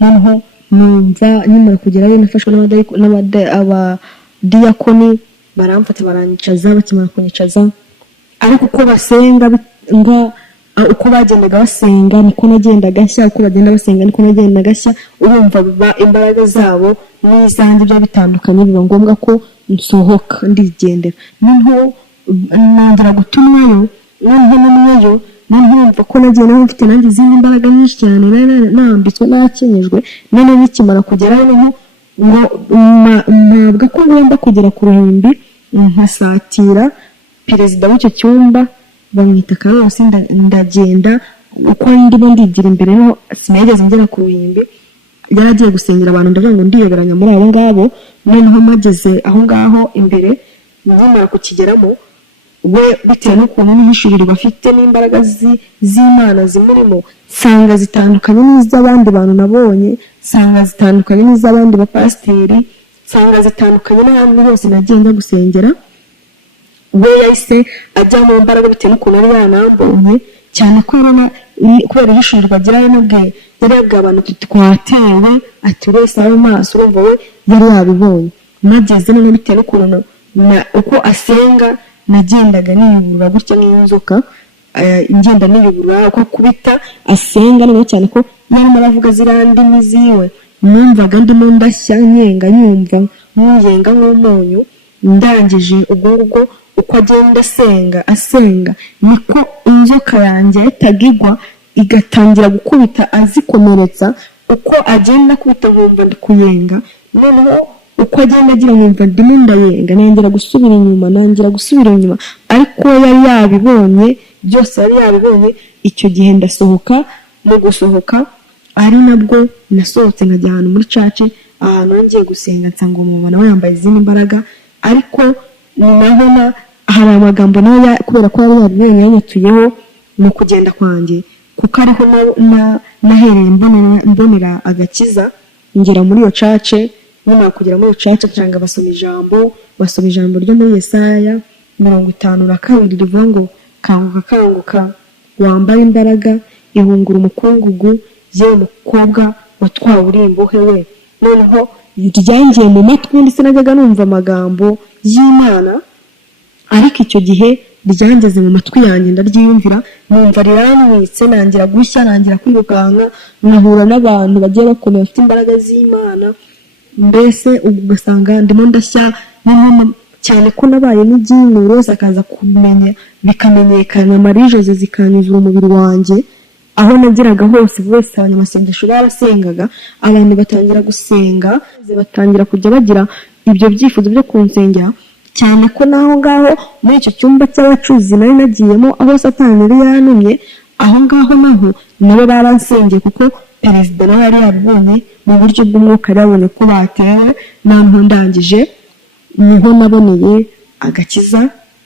Noneho numva nyimara kugerayo nafashwe n'abadiyakoni baramfata baranyicaza. Bakimara kunyicaza ariko uko basenga uko bagendaga basenga niko nagendaga nshya, uko bagenda basenga niko nagendaga nshya. Urumva imbaraga zabo n'izanjye bya bitandukanye, biba ngombwa ko nsohoka ndigendera. Noneho ntangira gutumwayo, noneho urumva ko nagiye naho mfite nanjye izindi mbaraga nyinshi cyane nambitswe nakenyejwe. Noneho nikimara kugerayo noneho mpabwa ko ngomba kugera ku ruhimbi nkasatira perezida w'icyo cyumba, bamwita Karosi. Ndagenda uko ndimo ndigira imbere, no sinigeze ngera ku ruhimbi. Yaragiye gusengera abantu, ndavuga ngo ndiyoberanya muri abo ngabo. Noneho mageze aho ngaho imbere, nyamara kukigeramo we bitewe n'ukuntu n'ishurirwa afite n'imbaraga z'Imana zimurimo, nsanga zitandukanye n'iz'abandi bantu nabonye, nsanga zitandukanye n'iz'abandi bapasiteri, nsanga zitandukanye n'abandi bose nagenda gusengera. We yahise ajya mu mbaraga bitewe n'ukuntu yari yanambonye cyane ko kubera ishurirwa agira yari yabwiye abantu twatewe ati wese abe maso. Urumva we yari yabibonye. Mageze noneho bitewe n'ukuntu uko asenga nagendaga niyubura gutya nk'inzoka, ngenda niyubura uko kubita asenga, noneho cyane ko yarimo aravuga ziriya ndimi ziwe numvaga ndimo ndashya nyenga nyumva nkuyenga nk'umunyu. Ndangije ubwo ngubwo uko agenda asenga niko inzoka yanjye yahitaga igwa igatangira gukubita azikomeretsa. Uko agenda akubita nkumva ndi kuyenga, noneho uko agenda agira nkumva ndimo ndayenga, nongera gusubira inyuma ariko yari yabibonye byose, yari yabibonye. Icyo gihe ndasohoka, mu gusohoka ari nabwo nasohotse nkajya ahantu muri caci, ahantu ngiye gusenga nsanga umuntu nawe yambaye izindi mbaraga, ariko naho hari amagambo nayo kubera ko yari yabibonye yanyatuyeho mu kugenda kwanjye, kuko ariho nahereye mbonera agakiza ngera muri iyo cace. Nyuma kugera muri iyo cace cyangwa basoma ijambo ryo muri Yesaya 52 rivuga ngo kanguka wambara imbaraga, ihungura umukungugu, yewe mukobwa watwawe uri imbohe we. Noneho ryangiye mu matwi ndetse najyaga numva amagambo y'Imana, ariko icyo gihe ryangeze mu matwi yanjye ndaryiyumvira, numva riranwitse, nangira gushya, nangira kwirukanka, nahura n'abantu bagiye bakomeye bafite imbaraga z'Imana. Mbese ubwo ugasanga ndimo ndashya cyane ko nabaye n'igini, buri wese akaza kumenya bikamenyekana, Marie Jose zikanyuzura umubiri wanjye. Aho nagiraga hose bose abanyamasengesho barasengaga, abantu batangira gusenga, batangira kujya bagira ibyo byifuzo byo kunsengera, cyane ko naho ngaho muri icyo cyumba cy'abacuzi nari nagiyemo, aho Satani yari yanumye, aho ngaho naho nabo baransengeye, kuko perezida nawe yari yabibonye mu buryo bw'umwuka, yabonye ko batewe. Noneho ndangije niho naboneye agakiza